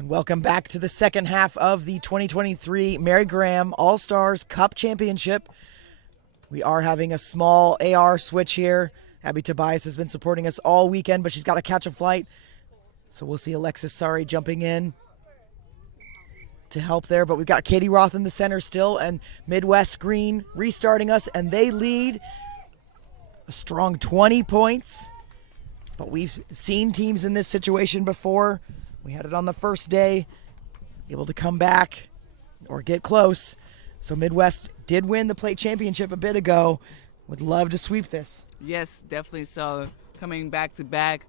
And welcome back to the second half of the 2023 Mary Graham All-Stars Cup Championship. We are having a small AR switch here. Abby Tobias has been supporting us all weekend, but she's got to catch a flight. So we'll see Alexis Sari jumping in to help there. But we've got Katie Roth in the center still, and Midwest Green restarting us, and they lead a strong 20 points. But we've seen teams in this situation before. We had it on the first day, able to come back or get close. So Midwest did win the plate championship a bit ago. Would love to sweep this. Yes, definitely. So coming back to back,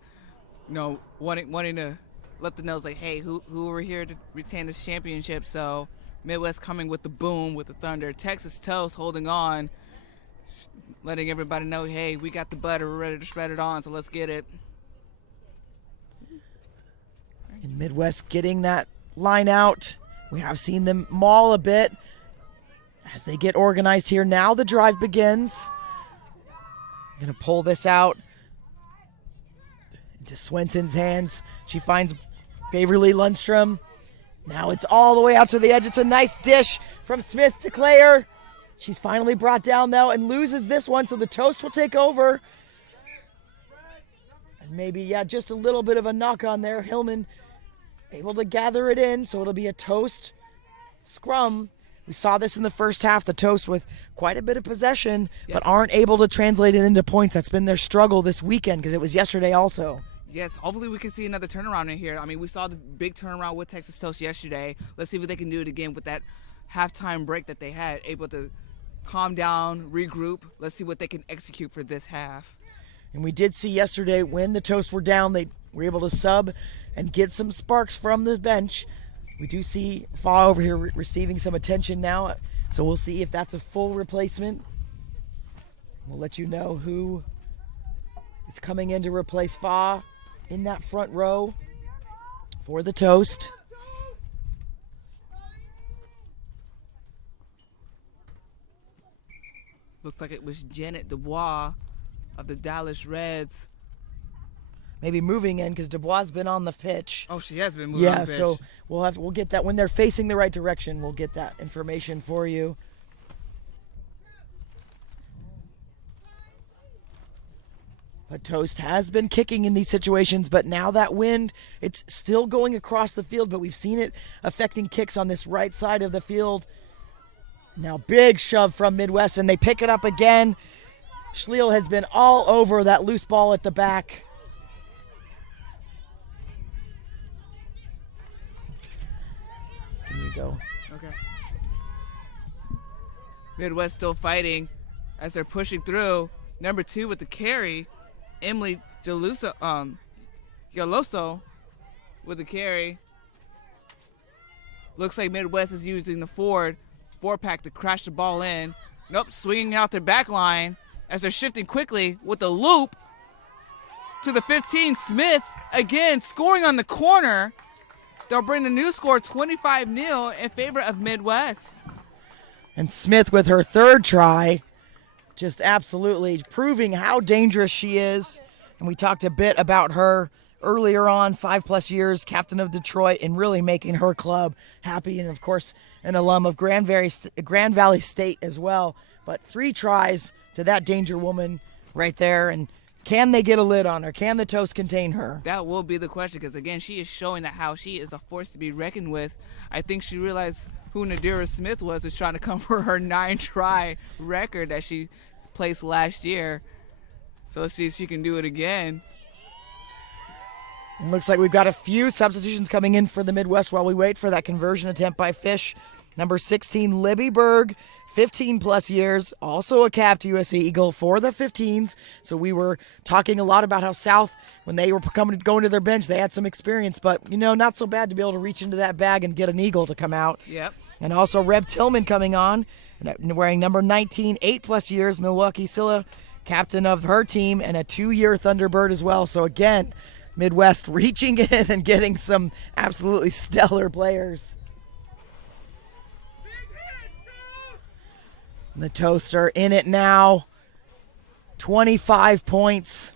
wanting to let them know, like, hey, who are here to retain this championship? So Midwest coming with the boom, with the thunder. Texas Toast holding on, letting everybody know, hey, we got the butter, we're ready to spread it on, so let's get it. And Midwest getting that line out. We have seen them maul a bit as they get organized here. Now the drive begins. Gonna pull this out into Swenson's hands. She finds Beverly Lundstrom. Now it's all the way out to the edge. It's a nice dish from Smith to Claire. She's finally brought down though and loses this one, so the Toast will take over. And maybe, just a little bit of a knock on there. Hillman able to gather it in, so it'll be a Toast scrum. We saw this in the first half, the Toast with quite a bit of possession, but aren't able to translate it into points. That's been their struggle this weekend because it was yesterday also. Yes, hopefully we can see another turnaround in here. I mean, we saw the big turnaround with Texas Toast yesterday. Let's see if they can do it again with that halftime break that they had, able to calm down, regroup. Let's see what they can execute for this half. And we did see yesterday when the Toast were down, they were able to sub and get some sparks from the bench. We do see Fa over here receiving some attention now, so we'll see if that's a full replacement. We'll let you know who is coming in to replace Fa in that front row for the Toast. Looks like it was Janet Dubois of the Dallas Reds. Maybe moving in because Dubois has been on the pitch. Oh, she has been moving on the pitch. So we'll get that when they're facing the right direction. We'll get that information for you. But Toast has been kicking in these situations, but now that wind, it's still going across the field, but we've seen it affecting kicks on this right side of the field. Now big shove from Midwest, and they pick it up again. Schliel has been all over that loose ball at the back. Can you go? Okay. Midwest still fighting as they're pushing through. Number 2 with the carry, Emily Yoloso with the carry. Looks like Midwest is using the four-pack to crash the ball in. Nope, swinging out their back line as they're shifting quickly with the loop to the 15. Smith again scoring on the corner. They'll bring the new score 25-0 in favor of Midwest. And Smith with her third try, just absolutely proving how dangerous she is. And we talked a bit about her earlier on, 5+ years, captain of Detroit, and really making her club happy. And of course, an alum of Grand Valley State as well. But 3 tries to that danger woman right there. And can they get a lid on her? Can the Toast contain her? That will be the question, because again, she is showing that how she is a force to be reckoned with. I think she realized who Nadira Smith was trying to come for her 9-try record that she placed last year. So let's see if she can do it again. It looks like we've got a few substitutions coming in for the Midwest while we wait for that conversion attempt by Fish. Number 16, Libby Berg, 15+ years, also a capped USA Eagle for the 15s. So we were talking a lot about how South, when they were going to their bench, they had some experience, but not so bad to be able to reach into that bag and get an Eagle to come out. Yep. And also Reb Tillman coming on, wearing number 19, 8+ years, Milwaukee Silla, captain of her team, and a 2-year Thunderbird as well. So again, Midwest reaching in and getting some absolutely stellar players. And the Toast are in it now. 25 points.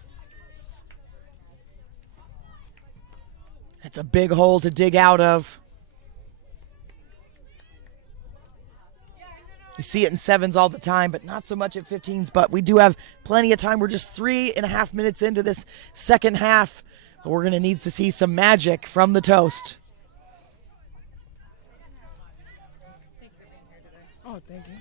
It's a big hole to dig out of. You see it in 7s all the time, but not so much at 15s. But we do have plenty of time. We're just 3.5 minutes into this second half. But we're going to need to see some magic from the Toast. Oh, thank you.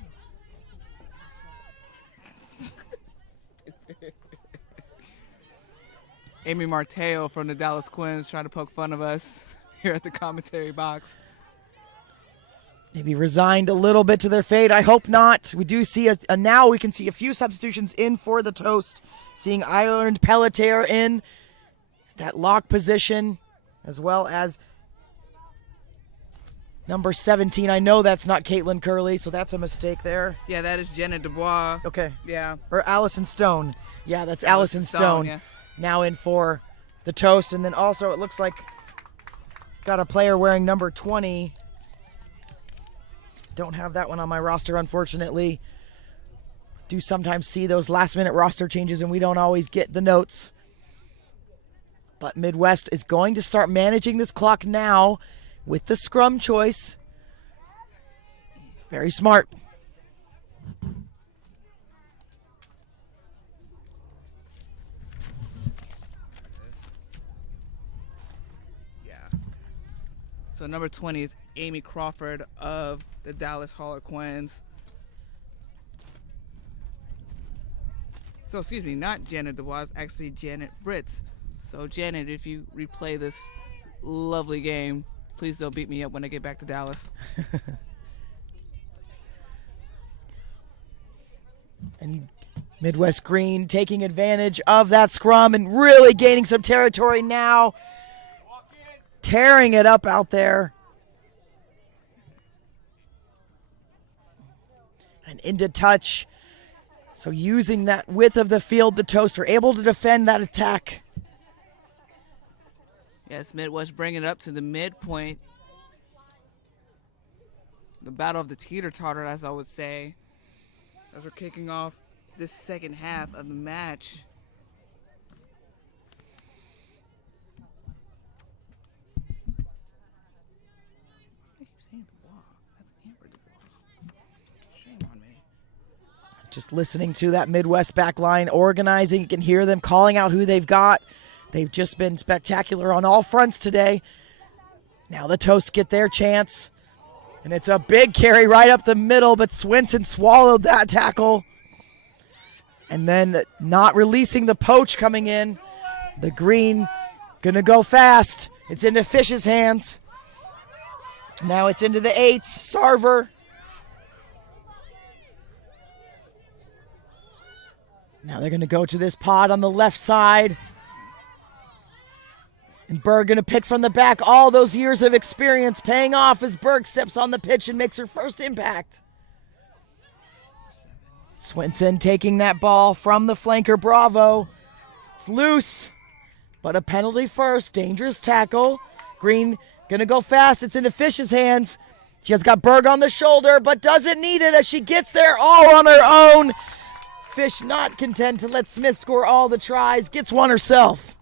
Amy Marteo from the Dallas Quins trying to poke fun of us here at the commentary box. Maybe resigned a little bit to their fate. I hope not. We do see now we can see a few substitutions in for the Toast. Seeing Ireland Pelletier in that lock position, as well as number 17. I know that's not Caitlin Curley, so that's a mistake there. Yeah, that is Jenna Dubois. Okay. Yeah. Or Allison Stone. Yeah, that's Allison Stone. Yeah. Now in for the Toast. And then also it looks like got a player wearing number 20. Don't have that one on my roster, unfortunately. Do sometimes see those last-minute roster changes, and we don't always get the notes. But Midwest is going to start managing this clock now with the scrum choice. Very smart. Yeah. So number 20 is Amy Crawford of the Dallas Harlequins. So excuse me, not Janet Dubois, actually Janet Britz. So Janet, if you replay this lovely game, please don't beat me up when I get back to Dallas. And Midwest Green taking advantage of that scrum and really gaining some territory now. Tearing it up out there. And into touch. So using that width of the field, the Toast are able to defend that attack. Yes, Midwest bringing it up to the midpoint. The battle of the teeter-totter, as I would say, as we're kicking off this second half of the match. Just listening to that Midwest back line organizing. You can hear them calling out who they've got. They've just been spectacular on all fronts today. Now the Toast get their chance. And it's a big carry right up the middle, but Swinson swallowed that tackle. And then not releasing the poach coming in. The Green gonna go fast. It's into Fish's hands. Now it's into the 8s. Sarver. Now they're going to go to this pod on the left side. And Berg going to pick from the back. All those years of experience paying off as Berg steps on the pitch and makes her first impact. Swinson taking that ball from the flanker, Bravo. It's loose, but a penalty first. Dangerous tackle. Green going to go fast. It's into Fish's hands. She has got Berg on the shoulder, but doesn't need it as she gets there all on her own. Fish not content to let Smith score all the tries, gets one herself.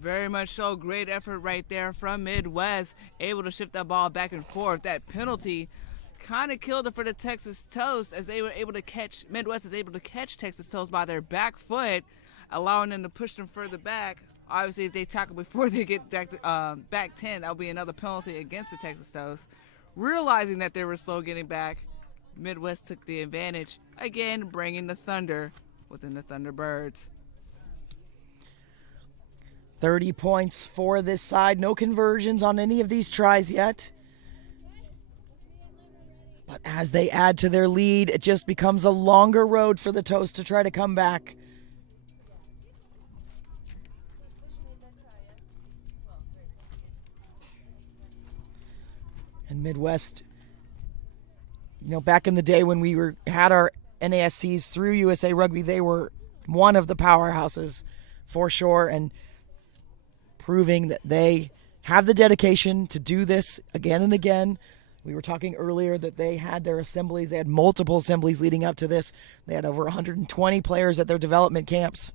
Very much so. Great effort right there from Midwest. Able to shift that ball back and forth. That penalty kind of killed it for the Texas Toast as they were able to catch, Midwest is able to catch Texas Toast by their back foot, allowing them to push them further back. Obviously, if they tackle before they get back 10, that would be another penalty against the Texas Toast. Realizing that they were slow getting back, Midwest took the advantage, again bringing the Thunder within the Thunderbirds. 30 points for this side. No conversions on any of these tries yet. But as they add to their lead, it just becomes a longer road for the Toast to try to come back. And Midwest, you know, back in the day when we had our NASCs through USA Rugby, they were one of the powerhouses for sure, and proving that they have the dedication to do this again and again. We were talking earlier that they had their assemblies. They had multiple assemblies leading up to this. They had over 120 players at their development camps.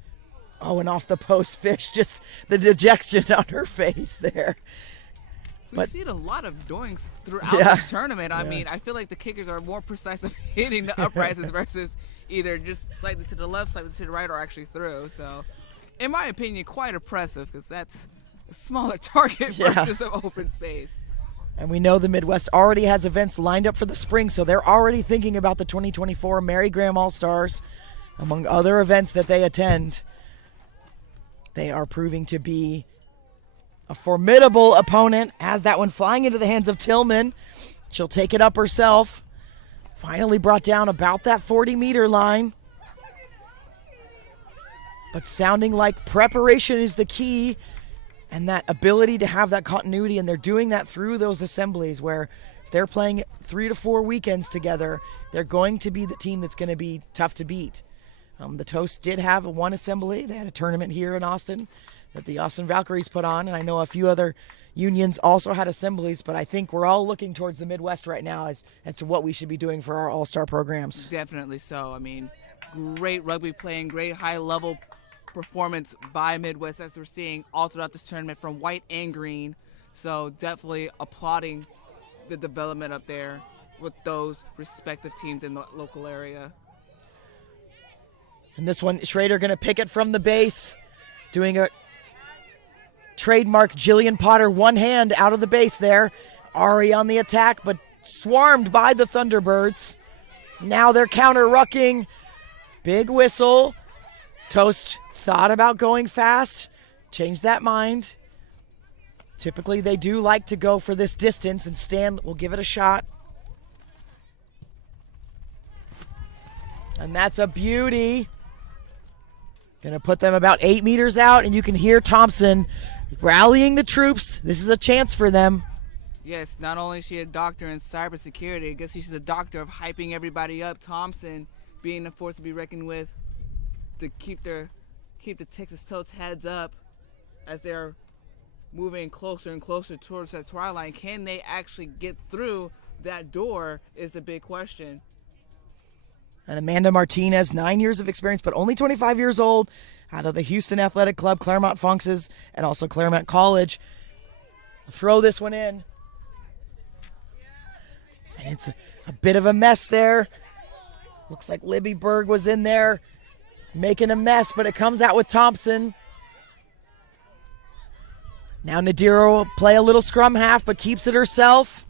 Oh, and off the post fish, just the dejection on her face there. We've seen a lot of doings throughout Yeah. this tournament. I mean, I feel like the kickers are more precise of hitting the uprights versus either just slightly to the left, slightly to the right, or actually through. So, in my opinion, quite impressive because that's a smaller target versus an open space. And we know the Midwest already has events lined up for the spring, so they're already thinking about the 2024 Mary Graham All-Stars. Among other events that they attend, they are proving to be a formidable opponent. Has that one flying into the hands of Tillman. She'll take it up herself. Finally brought down about that 40-meter line. But sounding like preparation is the key, and that ability to have that continuity, and they're doing that through those assemblies where if they're playing 3 to 4 weekends together, they're going to be the team that's going to be tough to beat. The Toasts did have one assembly. They had a tournament here in Austin that the Austin Valkyries put on, and I know a few other unions also had assemblies, but I think we're all looking towards the Midwest right now as to what we should be doing for our all-star programs. Definitely so. I mean, great rugby playing, great high-level performance by Midwest as we're seeing all throughout this tournament from white and green. So definitely applauding the development up there with those respective teams in the local area. And this one, Schrader going to pick it from the base, doing a trademark Jillian Potter one hand out of the base there. Ari on the attack, but swarmed by the Thunderbirds. Now they're counter-rucking. Big whistle. Toast thought about going fast, changed that mind. Typically they do like to go for this distance, and Stan will give it a shot. And that's a beauty. Gonna put them about 8 meters out, and you can hear Thompson rallying the troops. This is a chance for them. Yes, not only is she a doctor in cybersecurity, I guess she's a doctor of hyping everybody up. Thompson being a force to be reckoned with to keep the Texas Toasts heads up as they're moving closer and closer towards that try line. Can they actually get through that door is the big question. And Amanda Martinez, 9 years of experience, but only 25 years old, out of the Houston Athletic Club, Claremont Funks, and also Claremont College. Throw this one in. And it's a bit of a mess there. Looks like Libby Berg was in there making a mess, but it comes out with Thompson. Now Nadira will play a little scrum half, but keeps it herself.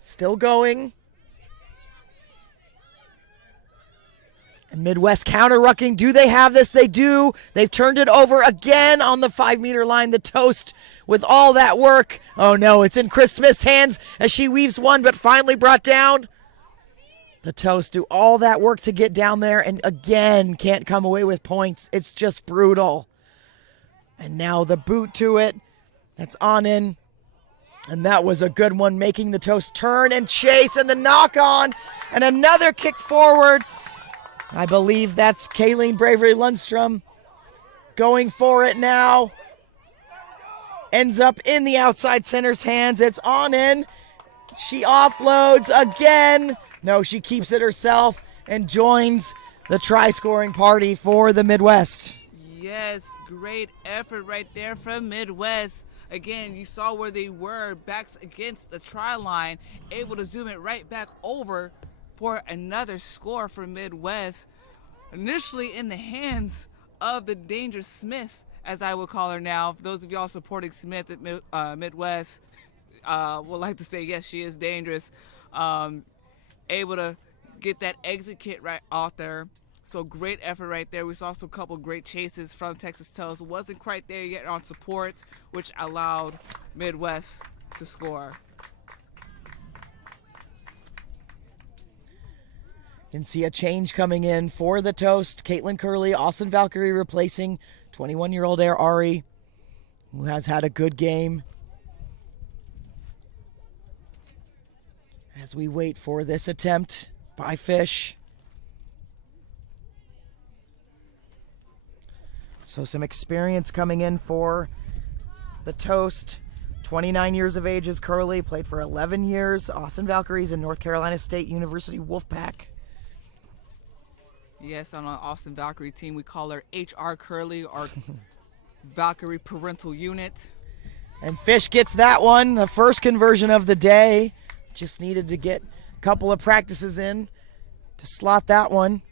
Still going. And Midwest counter-rucking. Do they have this? They do. They've turned it over again on the 5-meter line. The Toast with all that work. Oh no, it's in Chris Smith's hands as she weaves one, but finally brought down. The Toast do all that work to get down there and again can't come away with points. It's just brutal. And now the boot to it. That's on in. And that was a good one, making the Toast turn and chase, and the knock on and another kick forward. I believe that's Kayleen Bravery Lundstrom going for it now. Ends up in the outside center's hands. It's on in. She offloads again. No, she keeps it herself and joins the try-scoring party for the Midwest. Yes, great effort right there from Midwest. Again, you saw where they were, backs against the try line, able to zoom it right back over for another score for Midwest. Initially in the hands of the Dangerous Smith, as I would call her now. For those of y'all supporting Smith at Midwest, would like to say, yes, she is dangerous. Able to get that exit kit right off there. So great effort right there. We saw also a couple great chases from Texas Toast. Wasn't quite there yet on support, which allowed Midwest to score. You can see a change coming in for the Toast. Caitlin Curley, Austin Valkyrie replacing 21-year-old Air Ari, who has had a good game. As we wait for this attempt by Fish. So some experience coming in for the Toast. 29 years of age is Curley, played for 11 years. Austin Valkyries and North Carolina State University Wolfpack. Yes, on an Austin Valkyrie team, we call her HR Curly, or Valkyrie Parental Unit. And Fish gets that one, the first conversion of the day. Just needed to get a couple of practices in to slot that one.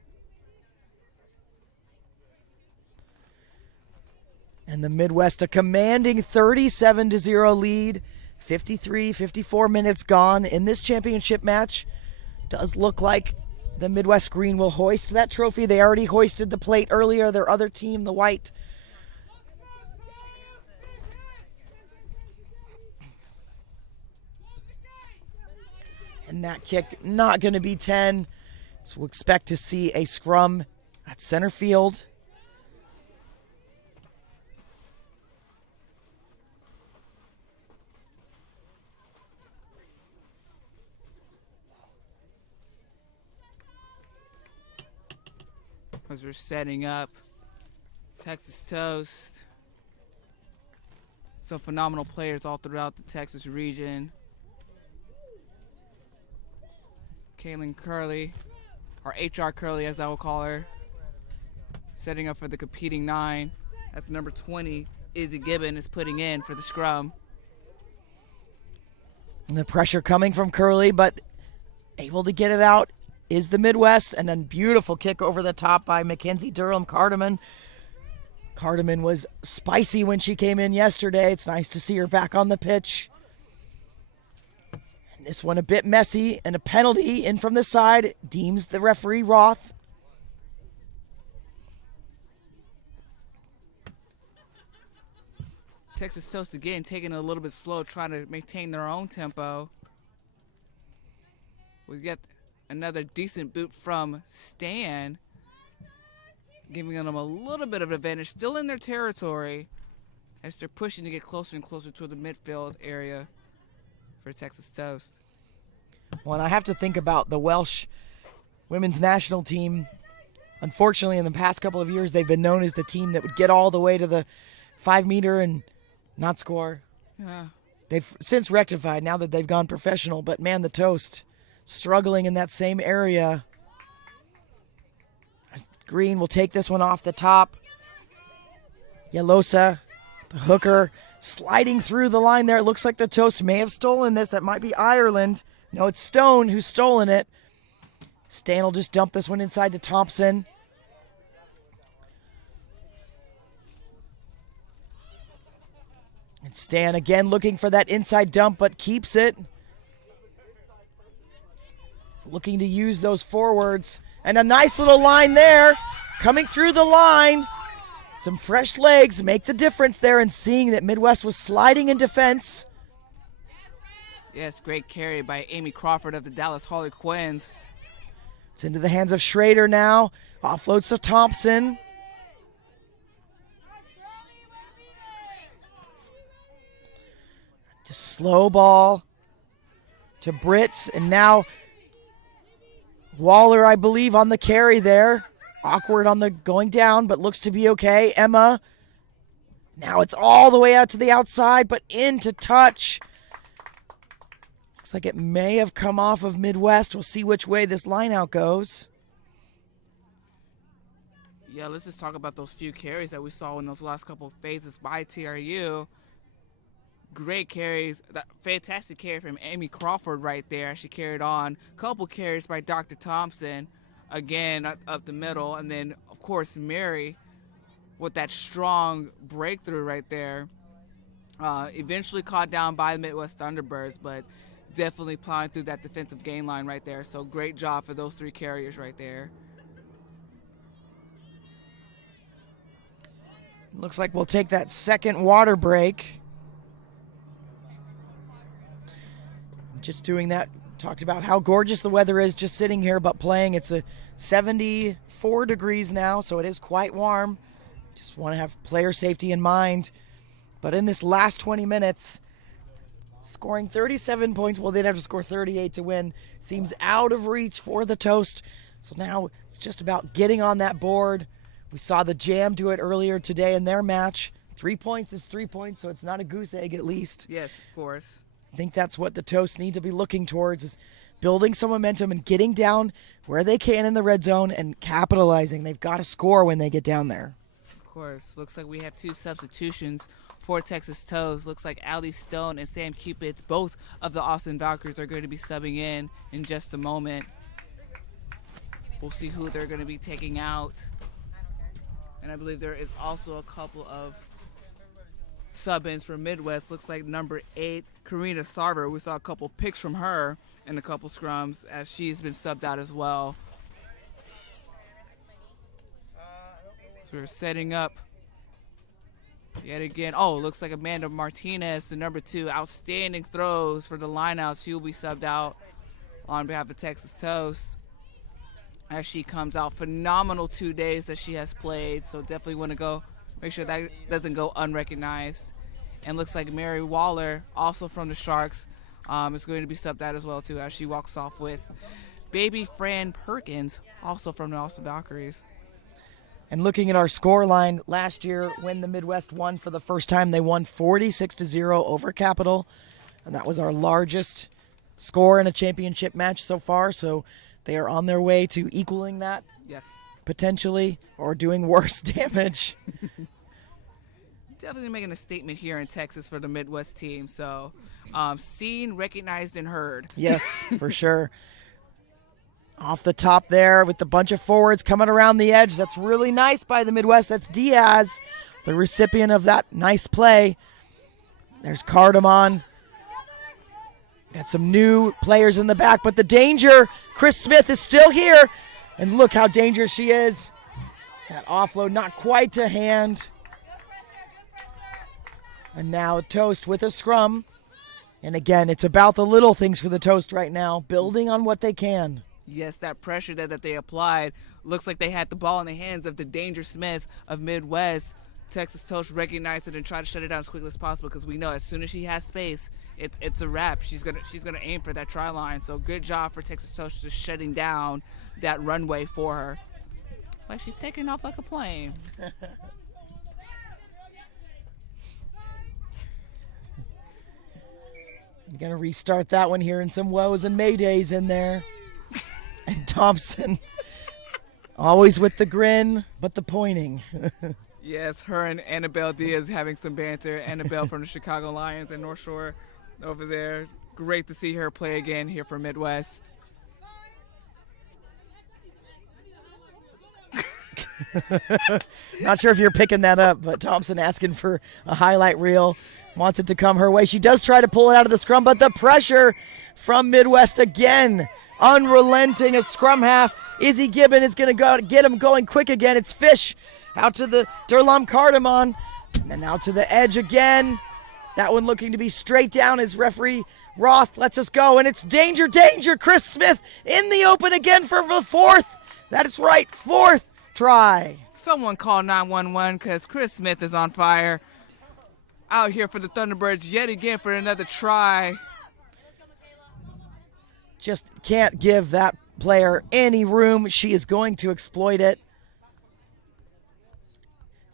And the Midwest a commanding 37-0 lead. 54 minutes gone in this championship match. Does look like the Midwest Green will hoist that trophy. They already hoisted the plate earlier. Their other team, the White. And that kick not going to be 10. So we'll expect to see a scrum at center field. As we're setting up Texas Toast. Some phenomenal players all throughout the Texas region. Kaylin Curley, or HR Curley as I will call her, setting up for the competing 9. That's number 20, Izzy Gibbon, is putting in for the scrum. And the pressure coming from Curley, but able to get it out is the Midwest. And then beautiful kick over the top by Mackenzie Durham Cardeman. Cardeman was spicy when she came in yesterday. It's nice to see her back on the pitch. And this one a bit messy, and a penalty in from the side, deems the referee Roth. Texas Toast again taking it a little bit slow, trying to maintain their own tempo. We get another decent boot from Stan, giving them a little bit of advantage, still in their territory, as they're pushing to get closer and closer to the midfield area for Texas Toast. Well, and I have to think about the Welsh women's national team. Unfortunately, in the past couple of years, they've been known as the team that would get all the way to the 5-meter and not score. Yeah. They've since rectified now that they've gone professional, but man, the Toast struggling in that same area. Green will take this one off the top. Yelosa, the hooker, sliding through the line there. It looks like the Toast may have stolen this. That might be Ireland. No, it's Stone who's stolen it. Stan will just dump this one inside to Thompson. And Stan again looking for that inside dump, but keeps it. Looking to use those forwards. And a nice little line there. Coming through the line. Some fresh legs make the difference there, and seeing that Midwest was sliding in defense. Yes, great carry by Amy Crawford of the Dallas Harlequins. It's into the hands of Schrader now. Offloads to Thompson. Just slow ball to Brits, and now Waller, I believe, on the carry there. Awkward on the going down, but looks to be okay. Emma. Now it's all the way out to the outside, but into touch. Looks like it may have come off of Midwest. We'll see which way this line out goes. Yeah, let's just talk about those few carries that we saw in those last couple of phases by TRU. Great carries. Fantastic carry from Amy Crawford right there. She carried on. Couple carries by Dr. Thompson, again up the middle. And then, of course, Mary with that strong breakthrough right there. Eventually caught down by the Midwest Thunderbirds, but definitely plowing through that defensive gain line right there. So great job for those 3 carriers right there. Looks like we'll take that second water break. Just doing that, talked about how gorgeous the weather is just sitting here, but playing. It's a 74 degrees now, so it is quite warm. Just want to have player safety in mind. But in this last 20 minutes, scoring 37 points, well, they'd have to score 38 to win, seems out of reach for the Toast. So now it's just about getting on that board. We saw the Jam do it earlier today in their match. 3 points is 3 points, so it's not a goose egg at least. Yes, of course. I think that's what the Toast need to be looking towards, is building some momentum and getting down where they can in the red zone and capitalizing. They've got to score when they get down there. Of course. Looks like we have 2 substitutions for Texas Toast. Looks like Allie Stone and Sam Cupids, both of the Austin Valkyries, are going to be subbing in just a moment. We'll see who they're going to be taking out. And I believe there is also a couple of sub-ins for Midwest. Looks like number 8, Karina Sarver. We saw a couple picks from her in a couple scrums as she's been subbed out as well. So we're setting up yet again. Oh, looks like Amanda Martinez, the number 2, outstanding throws for the lineout. She will be subbed out on behalf of Texas Toast as she comes out. Phenomenal 2 days that she has played, so definitely want to go make sure that doesn't go unrecognized. And looks like Mary Waller, also from the Sharks, is going to be subbed out as well too as she walks off with baby Fran Perkins, also from the Austin Valkyries. And looking at our score line, last year when the Midwest won for the first time, they won 46-0 over Capital, and that was our largest score in a championship match so far. So they are on their way to equaling that. Yes. Potentially, or doing worse damage. Definitely making a statement here in Texas for the Midwest team. So seen, recognized, and heard. Yes, for sure. Off the top there with the bunch of forwards coming around the edge. That's really nice by the Midwest. That's Diaz, the recipient of that nice play. There's Cardamon. Got some new players in the back, but the danger, Chris Smith is still here. And look how dangerous she is. That offload not quite to hand. And now Toast with a scrum. And again, it's about the little things for the Toast right now, building on what they can. Yes, that pressure that they applied. Looks like they had the ball in the hands of the Danger Smiths of Midwest. Texas Toast recognized it and tried to shut it down as quickly as possible because we know as soon as she has space, it's a wrap. She's gonna aim for that try line. So good job for Texas Toast just shutting down that runway for her. Like she's taking off like a plane. I'm going to restart that one here and some woes and maydays in there. And Thompson, always with the grin, but the pointing. Yes, her and Annabelle Diaz having some banter. Annabelle from the Chicago Lions and North Shore over there. Great to see her play again here for Midwest. Not sure if you're picking that up, but Thompson asking for a highlight reel. Wants it to come her way. She does try to pull it out of the scrum, but the pressure from Midwest again. Unrelenting, a scrum half. Izzy Gibbon is going to go get him going quick again. It's Fish out to the Durlam Cardamon. And then out to the edge again. That one looking to be straight down as referee Roth lets us go. And it's danger, danger. Chris Smith in the open again for the 4th. That is right, 4th try. Someone call 911 because Chris Smith is on fire. Out here for the Thunderbirds yet again for another try. Just can't give that player any room. She is going to exploit it.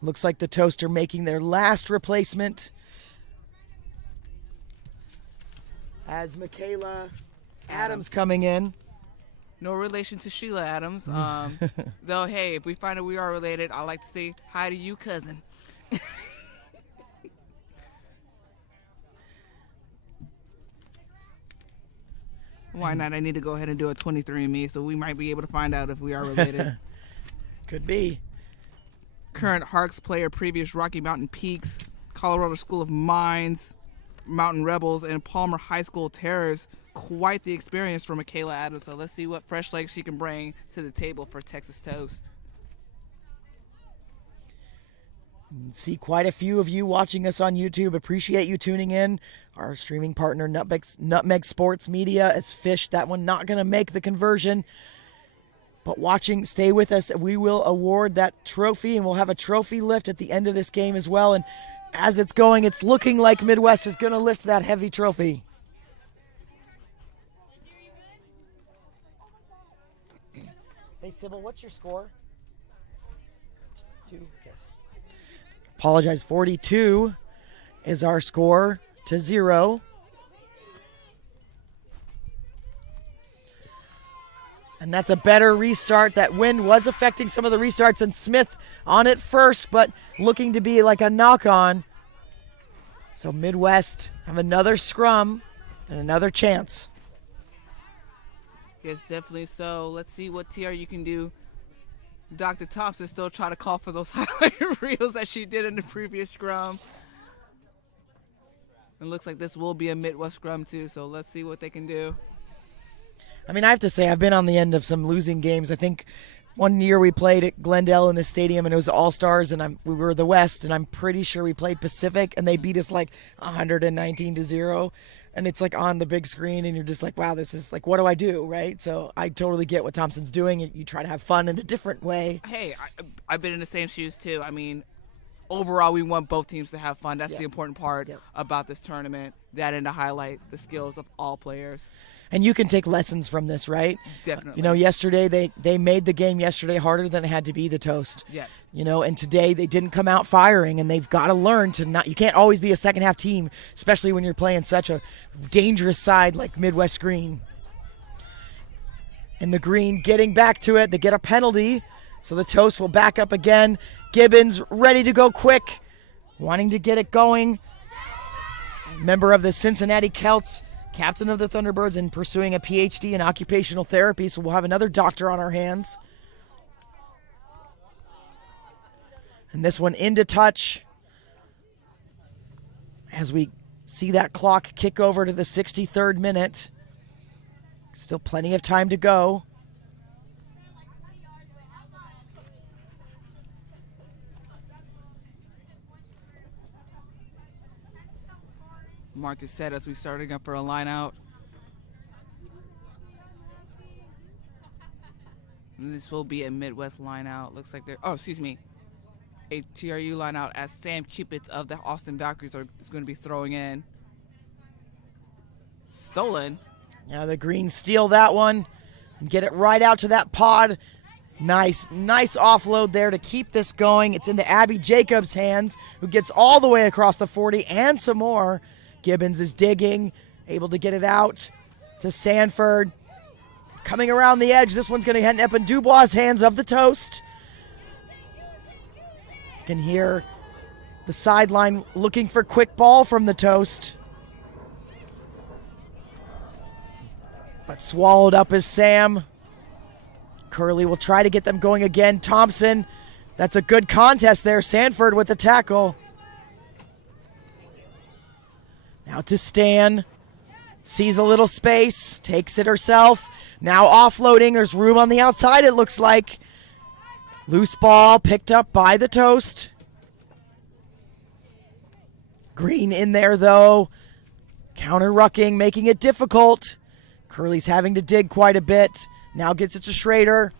Looks like the Toaster making their last replacement. As Michaela Adams coming in. No relation to Sheila Adams. Though, hey, if we find out we are related, I'd like to say hi to you, cousin. Why not? I need to go ahead and do a 23andMe, so we might be able to find out if we are related. Could be. Current Harks player, previous Rocky Mountain Peaks, Colorado School of Mines, Mountain Rebels, and Palmer High School Terrors. Quite the experience for Michaela Adams, so let's see what fresh legs she can bring to the table for Texas Toast. See quite a few of you watching us on YouTube. Appreciate you tuning in. Our streaming partner, Nutmeg Sports Media, has fished that one. Not going to make the conversion. But watching, stay with us. We will award that trophy, and we'll have a trophy lift at the end of this game as well. And as it's going, it's looking like Midwest is going to lift that heavy trophy. Hey, Sybil, what's your score? 2. Okay. Apologize, 42 is our score to 0. And that's a better restart. That wind was affecting some of the restarts, and Smith on it first, but looking to be like a knock-on. So Midwest have another scrum and another chance. Yes, definitely so. Let's see what TRU can do. Dr. Thompson still trying to call for those highlight reels that she did in the previous scrum. It looks like this will be a Midwest scrum too, so let's see what they can do. I mean, I have to say, I've been on the end of some losing games. I think one year we played at Glendale in the stadium, and it was All-Stars, and we were the West, and I'm pretty sure we played Pacific, and they beat us like 119-0. And it's like on the big screen, and you're just like, wow, this is like, what do I do, right? So I totally get what Thompson's doing. You try to have fun in a different way. Hey, I've been in the same shoes too. I mean, overall, we want both teams to have fun. That's the important part about this tournament. That and to highlight the skills of all players. And you can take lessons from this, right? Definitely. You know, yesterday they made the game yesterday harder than it had to be, the Toast. Yes. You know, and today they didn't come out firing, and they've got to learn to not. You can't always be a second half team, especially when you're playing such a dangerous side like Midwest Green. And the Green getting back to it. They get a penalty, so the Toast will back up again. Gibbons ready to go quick, wanting to get it going. Member of the Cincinnati Celts, captain of the Thunderbirds, and pursuing a PhD in occupational therapy, so we'll have another doctor on our hands. And this one into touch as we see that clock kick over to the 63rd minute. Still plenty of time to go. Marcus said as we starting up for a line out. And this will be a Midwest line out. Looks like they're, a TRU line out as Sam Cupids of the Austin Valkyries is going to be throwing in. Stolen. Now the Greens steal that one and get it right out to that pod. Nice offload there to keep this going. It's into Abby Jacobs' hands, who gets all the way across the 40 and some more. Gibbons is digging, able to get it out to Sanford. Coming around the edge, this one's going to end up in Dubois' hands of the Toast. You can hear the sideline looking for quick ball from the Toast. But swallowed up is Sam. Curley will try to get them going again. Thompson, that's a good contest there. Sanford with the tackle. Now to Stan. Sees a little space, takes it herself. Now offloading, there's room on the outside it looks like. Loose ball picked up by the Toast. Green in there though. Counter rucking, making it difficult. Curley's having to dig quite a bit. Now gets it to Schrader.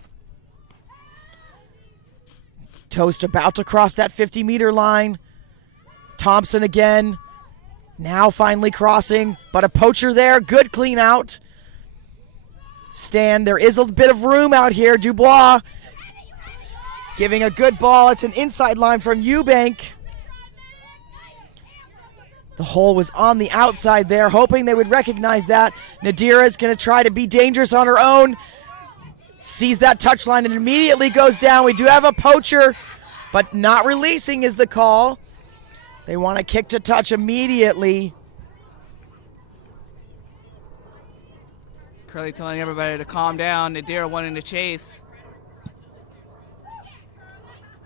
Toast about to cross that 50-meter line. Thompson again. Now finally crossing, but a poacher there. Good clean out. Stan, there is a bit of room out here. Dubois giving a good ball. It's an inside line from Eubank. The hole was on the outside there, hoping they would recognize that. Nadira is going to try to be dangerous on her own. Sees that touchline and immediately goes down. We do have a poacher, but not releasing is the call. They want to kick to touch immediately. Curley telling everybody to calm down. Nadira wanting to chase.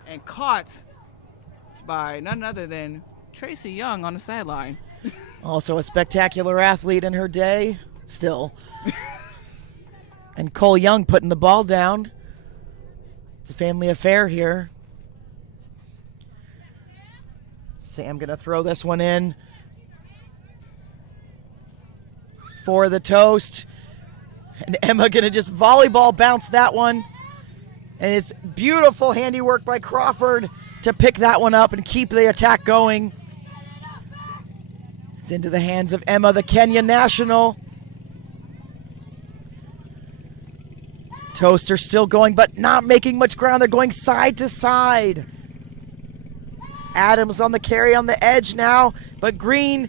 And caught by none other than Tracy Young on the sideline. Also a spectacular athlete in her day, still. And Cole Young putting the ball down. It's a family affair here. Sam gonna throw this one in for the Toast. And Emma gonna just volleyball bounce that one. And it's beautiful handiwork by Crawford to pick that one up and keep the attack going. It's into the hands of Emma, the Kenya national. Toast are still going, but not making much ground. They're going side to side. Adams on the carry on the edge now, but Green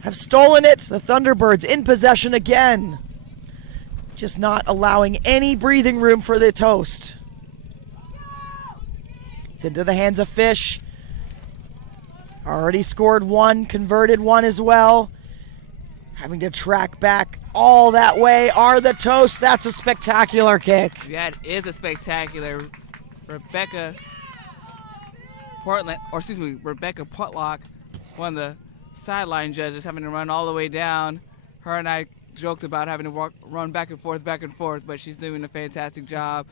have stolen it. The Thunderbirds in possession again. Just not allowing any breathing room for the Toast. It's into the hands of Fish. Already scored one, converted one as well. Having to track back all that way are the Toast. That's a spectacular kick. That is a spectacular. Rebecca Potlock, one of the sideline judges, having to run all the way down. Her and I joked about having to run back and forth, but she's doing a fantastic job.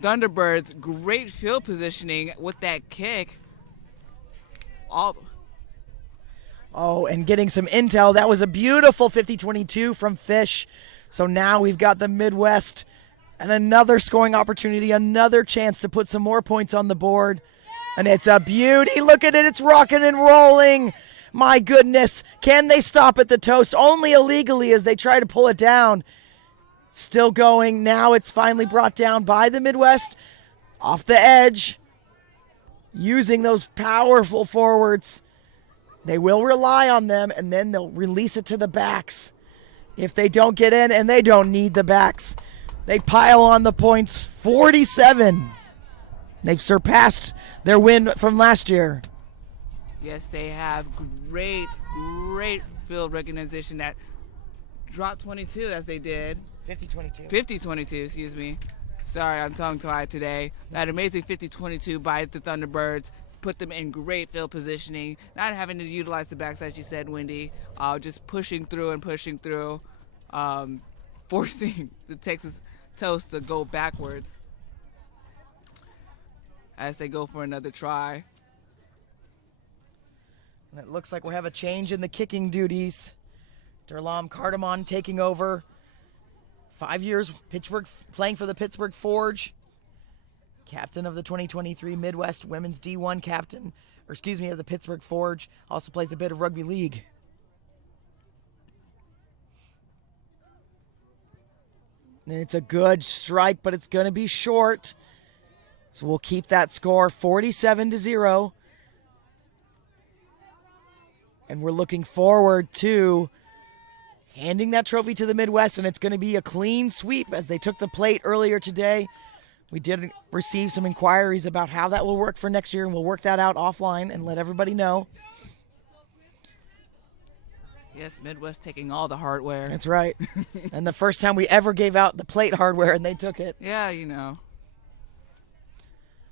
Thunderbirds, great field positioning with that kick. And getting some intel. That was a beautiful 50-22 from Fish. So now we've got the Midwest and another scoring opportunity, another chance to put some more points on the board. And it's a beauty. Look at it. It's rocking and rolling. My goodness. Can they stop at the Toast? Only illegally as they try to pull it down. Still going. Now it's finally brought down by the Midwest. Off the edge. Using those powerful forwards. They will rely on them, and then they'll release it to the backs. If they don't get in, and they don't need the backs, they pile on the points. 47. They've surpassed their win from last year. Yes, they have great field recognition that dropped 22 as they did. 50-22. 50-22, excuse me. Sorry, I'm tongue-tied today. That amazing 50-22 by the Thunderbirds put them in great field positioning, not having to utilize the backs, as you said, Wendy, just pushing through, forcing the Texas Toast to go backwards as they go for another try. And it looks like we have a change in the kicking duties. Derlam Cardamon taking over. 5 years playing for the Pittsburgh Forge. Captain of the 2023 Midwest Women's D1 captain, of the Pittsburgh Forge. Also plays a bit of rugby league. And it's a good strike, but it's going to be short. So we'll keep that score 47-0. And we're looking forward to handing that trophy to the Midwest, and it's going to be a clean sweep as they took the plate earlier today. We did receive some inquiries about how that will work for next year, and we'll work that out offline and let everybody know. Yes, Midwest taking all the hardware. That's right. And the first time we ever gave out the plate hardware, and they took it. Yeah, you know.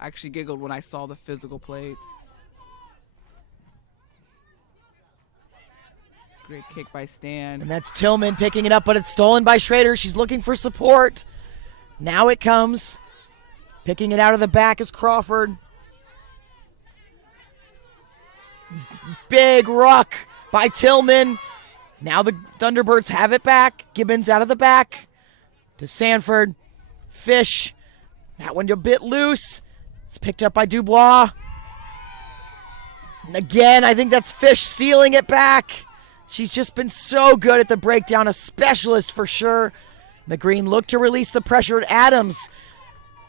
I actually giggled when I saw the physical plate. Great kick by Stan. And that's Tillman picking it up, but it's stolen by Schrader. She's looking for support. Now it comes. Picking it out of the back is Crawford. Big ruck by Tillman. Now the Thunderbirds have it back. Gibbons out of the back to Sanford. Fish. That one a bit loose. It's picked up by Dubois. And again, I think that's Fish stealing it back. She's just been so good at the breakdown, a specialist for sure. The Green looked to release the pressure. Adams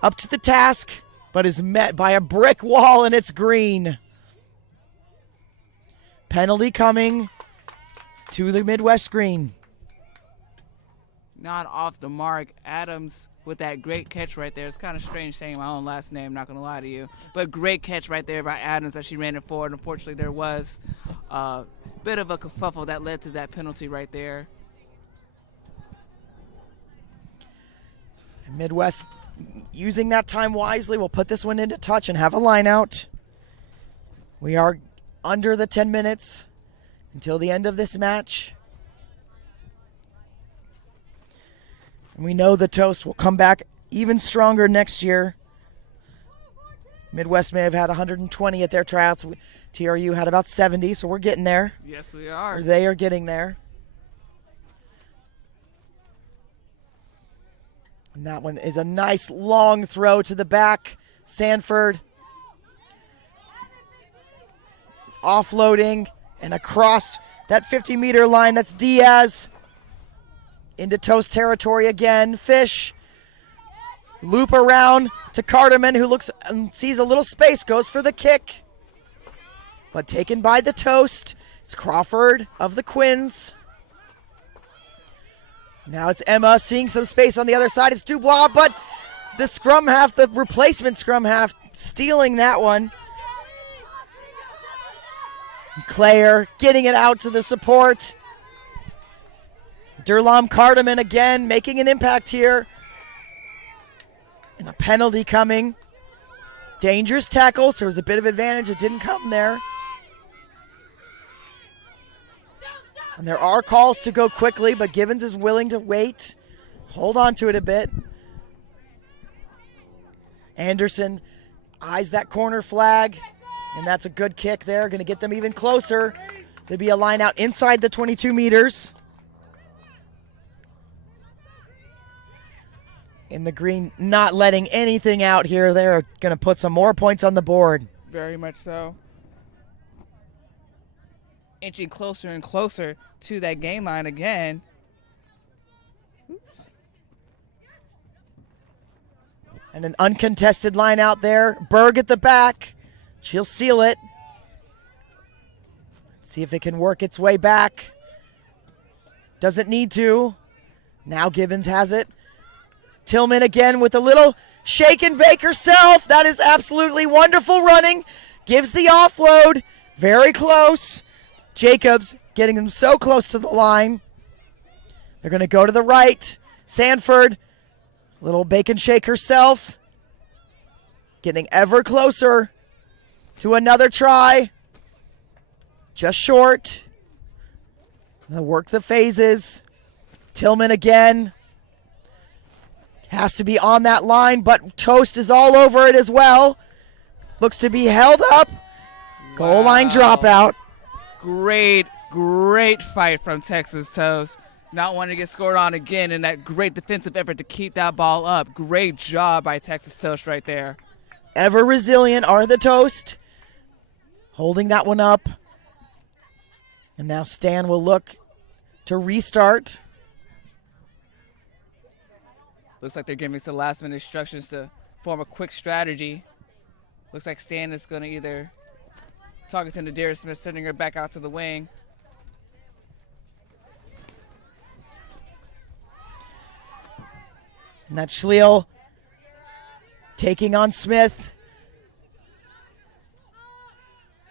up to the task, but is met by a brick wall, and it's Green. Penalty coming to the Midwest Green. Not off the mark. Adams with that great catch right there. It's kind of strange saying my own last name, not going to lie to you. But great catch right there by Adams as she ran it forward. Unfortunately, there was a bit of a kerfuffle that led to that penalty right there. And Midwest using that time wisely. We'll put this one into touch and have a line out. We are under the 10 minutes until the end of this match. And we know the Toast will come back even stronger next year. Midwest may have had 120 at their tryouts. TRU had about 70, so we're getting there. Yes, we are. They are getting there. And that one is a nice long throw to the back. Sanford offloading and across that 50-meter line. That's Diaz into Toast territory again. Fish loop around to Carterman, who looks and sees a little space, goes for the kick. But taken by the Toast. It's Crawford of the Quins. Now it's Emma seeing some space on the other side. It's Dubois, but the scrum half, the replacement scrum half, stealing that one. Claire getting it out to the support. Durlam Cardamon again making an impact here. And a penalty coming. Dangerous tackle, so there was a bit of advantage. It didn't come there. And there are calls to go quickly, but Gibbons is willing to wait. Hold on to it a bit. Anderson eyes that corner flag, and that's a good kick there. Going to get them even closer. There'll be a line out inside the 22 meters. In the green, not letting anything out here. They're going to put some more points on the board. Very much so. Inching closer and closer to that gain line again. Oops. And an uncontested line out there. Berg at the back. She'll seal it. See if it can work its way back. Doesn't need to. Now Gibbons has it. Tillman again with a little shake and bake herself. That is absolutely wonderful running. Gives the offload. Very close. Jacobs getting them so close to the line. They're going to go to the right. Sanford, little bacon shake herself. Getting ever closer to another try. Just short. They'll work the phases. Tillman again. Has to be on that line, but Toast is all over it as well. Looks to be held up. Goal line dropout. Great fight from Texas Toast. Not wanting to get scored on again, and that great defensive effort to keep that ball up. Great job by Texas Toast right there. Ever resilient are the Toast. Holding that one up. And now Stan will look to restart. Looks like they're giving some last-minute instructions to form a quick strategy. Looks like Stan is going to either talking to Nadira Smith, sending her back out to the wing. And that's Schleal taking on Smith.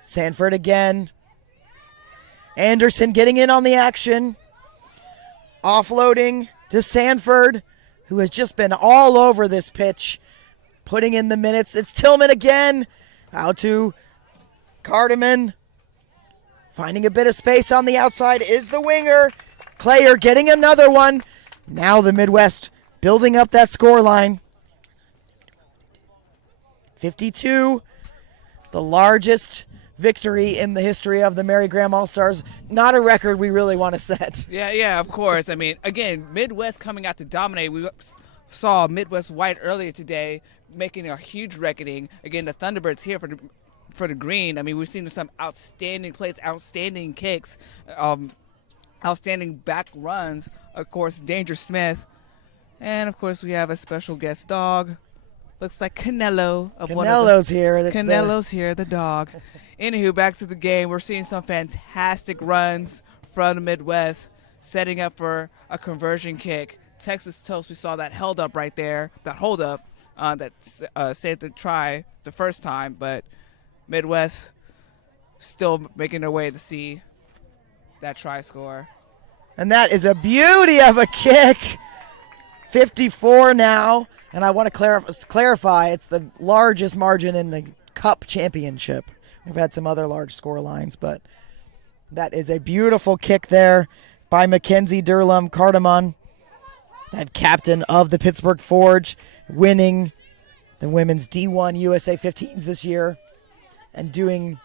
Sanford again. Anderson getting in on the action. Offloading to Sanford, who has just been all over this pitch, putting in the minutes. It's Tillman again. Out to Cardamon. Finding a bit of space on the outside is the winger. Clayer getting another one. Now the Midwest building up that score line. 52, the largest victory in the history of the Mary Graham All-Stars. Not a record we really want to set. Yeah, of course. I mean, again, Midwest coming out to dominate. We saw Midwest White earlier today making a huge reckoning. Again, the Thunderbirds here for the green. I mean, we've seen some outstanding plays, outstanding kicks, outstanding back runs. Of course, Danger Smith. And, of course, we have a special guest dog. Looks like Canelo. Canelo's here. Canelo's here, the dog. Anywho, back to the game. We're seeing some fantastic runs from the Midwest, setting up for a conversion kick. Texas Toast, we saw that held up right there, that hold up that saved the try the first time, but Midwest still making their way to see that try score. And that is a beauty of a kick. 54 now. And I want to clarify, it's the largest margin in the Cup Championship. We've had some other large score lines, but that is a beautiful kick there by Mackenzie Durlam Cardamon, that captain of the Pittsburgh Forge, winning the women's D1 USA 15s this year and doing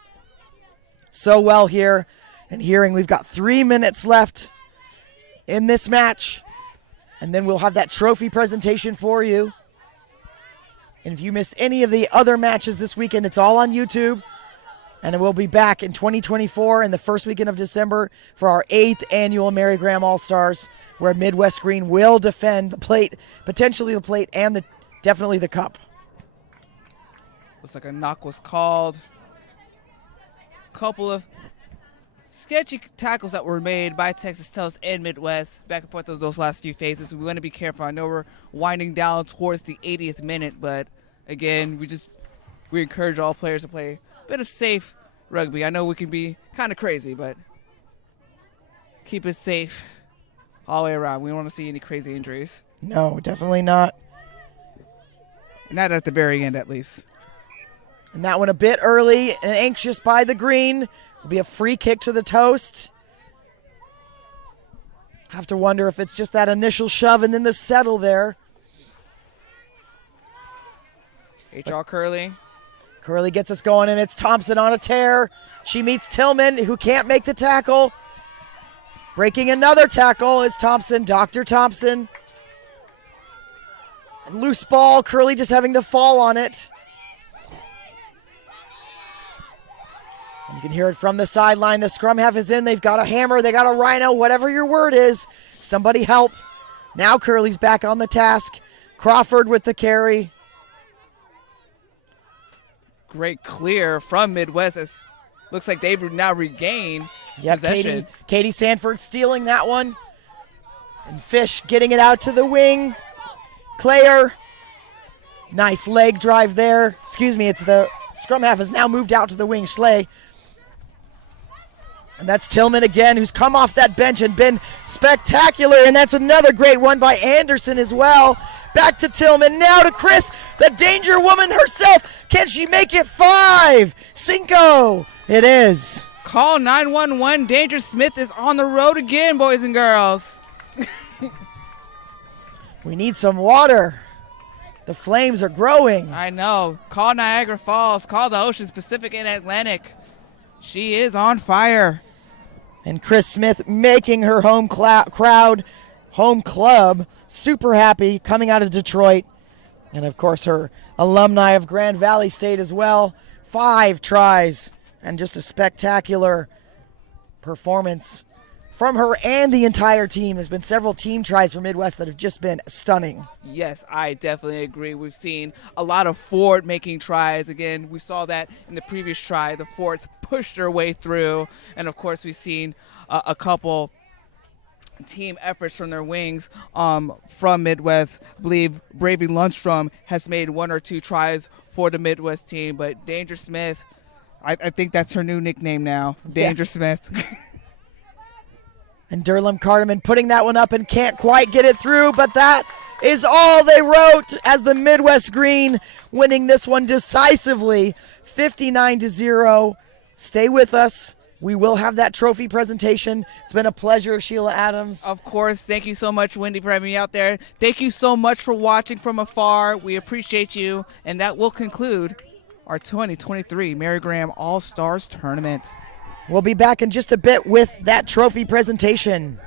so well here. And hearing we've got 3 minutes left in this match, and then we'll have that trophy presentation for you. And if you missed any of the other matches this weekend, it's all on YouTube. And we'll be back in 2024 in the first weekend of December for our 8th annual Mary Graham All-Stars, where Midwest Green will defend the plate, potentially the plate, and definitely the cup. Looks like a knock was called. Couple of sketchy tackles that were made by Texas Toast and Midwest back and forth those last few phases. We want to be careful. I know we're winding down towards the 80th minute, but again, we encourage all players to play a bit of safe rugby. I know we can be kind of crazy, but keep it safe all the way around. We don't want to see any crazy injuries. No, definitely not. Not at the very end, at least. And that one a bit early and anxious by the green. Will be a free kick to the Toast. Have to wonder if it's just that initial shove and then the settle there. H.R. Curley. Curley gets us going, and it's Thompson on a tear. She meets Tillman, who can't make the tackle. Breaking another tackle is Thompson, Dr. Thompson. And loose ball, Curley just having to fall on it. And you can hear it from the sideline. The scrum half is in. They've got a hammer. They got a rhino, whatever your word is. Somebody help. Now Curley's back on the task. Crawford with the carry. Great clear from Midwest. It looks like they've now regained possession. Katie Sanford stealing that one. And Fish getting it out to the wing. Claire. Nice leg drive there. Excuse me, it's the scrum half has now moved out to the wing. Schley. And that's Tillman again, who's come off that bench and been spectacular. And that's another great run by Anderson as well. Back to Tillman, now to Chris, the danger woman herself. Can she make it 5? Cinco, it is. Call 911. Danger Smith is on the road again, boys and girls. We need some water. The flames are growing. I know. Call Niagara Falls. Call the Oceans, Pacific and Atlantic. She is on fire. And Chris Smith making her home club, super happy, coming out of Detroit. And, of course, her alumni of Grand Valley State as well. 5 tries and just a spectacular performance from her and the entire team. There's been several team tries for Midwest that have just been stunning. Yes, I definitely agree. We've seen a lot of Ford making tries. Again, we saw that in the previous try. The Fords pushed their way through. And, of course, we've seen a couple team efforts from their wings from Midwest. I believe Bravey Lundstrom has made 1 or 2 tries for the Midwest team. But Danger Smith, I think that's her new nickname now, Danger Smith. And Durlam Cardamon putting that one up and can't quite get it through, but that is all they wrote as the Midwest Green winning this one decisively, 59-0. Stay with us. We will have that trophy presentation. It's been a pleasure, Sheila Adams. Of course. Thank you so much, Wendy, for having me out there. Thank you so much for watching from afar. We appreciate you. And that will conclude our 2023 Mary Graham All-Stars Tournament. We'll be back in just a bit with that trophy presentation.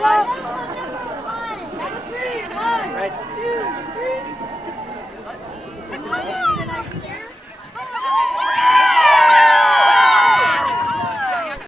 One,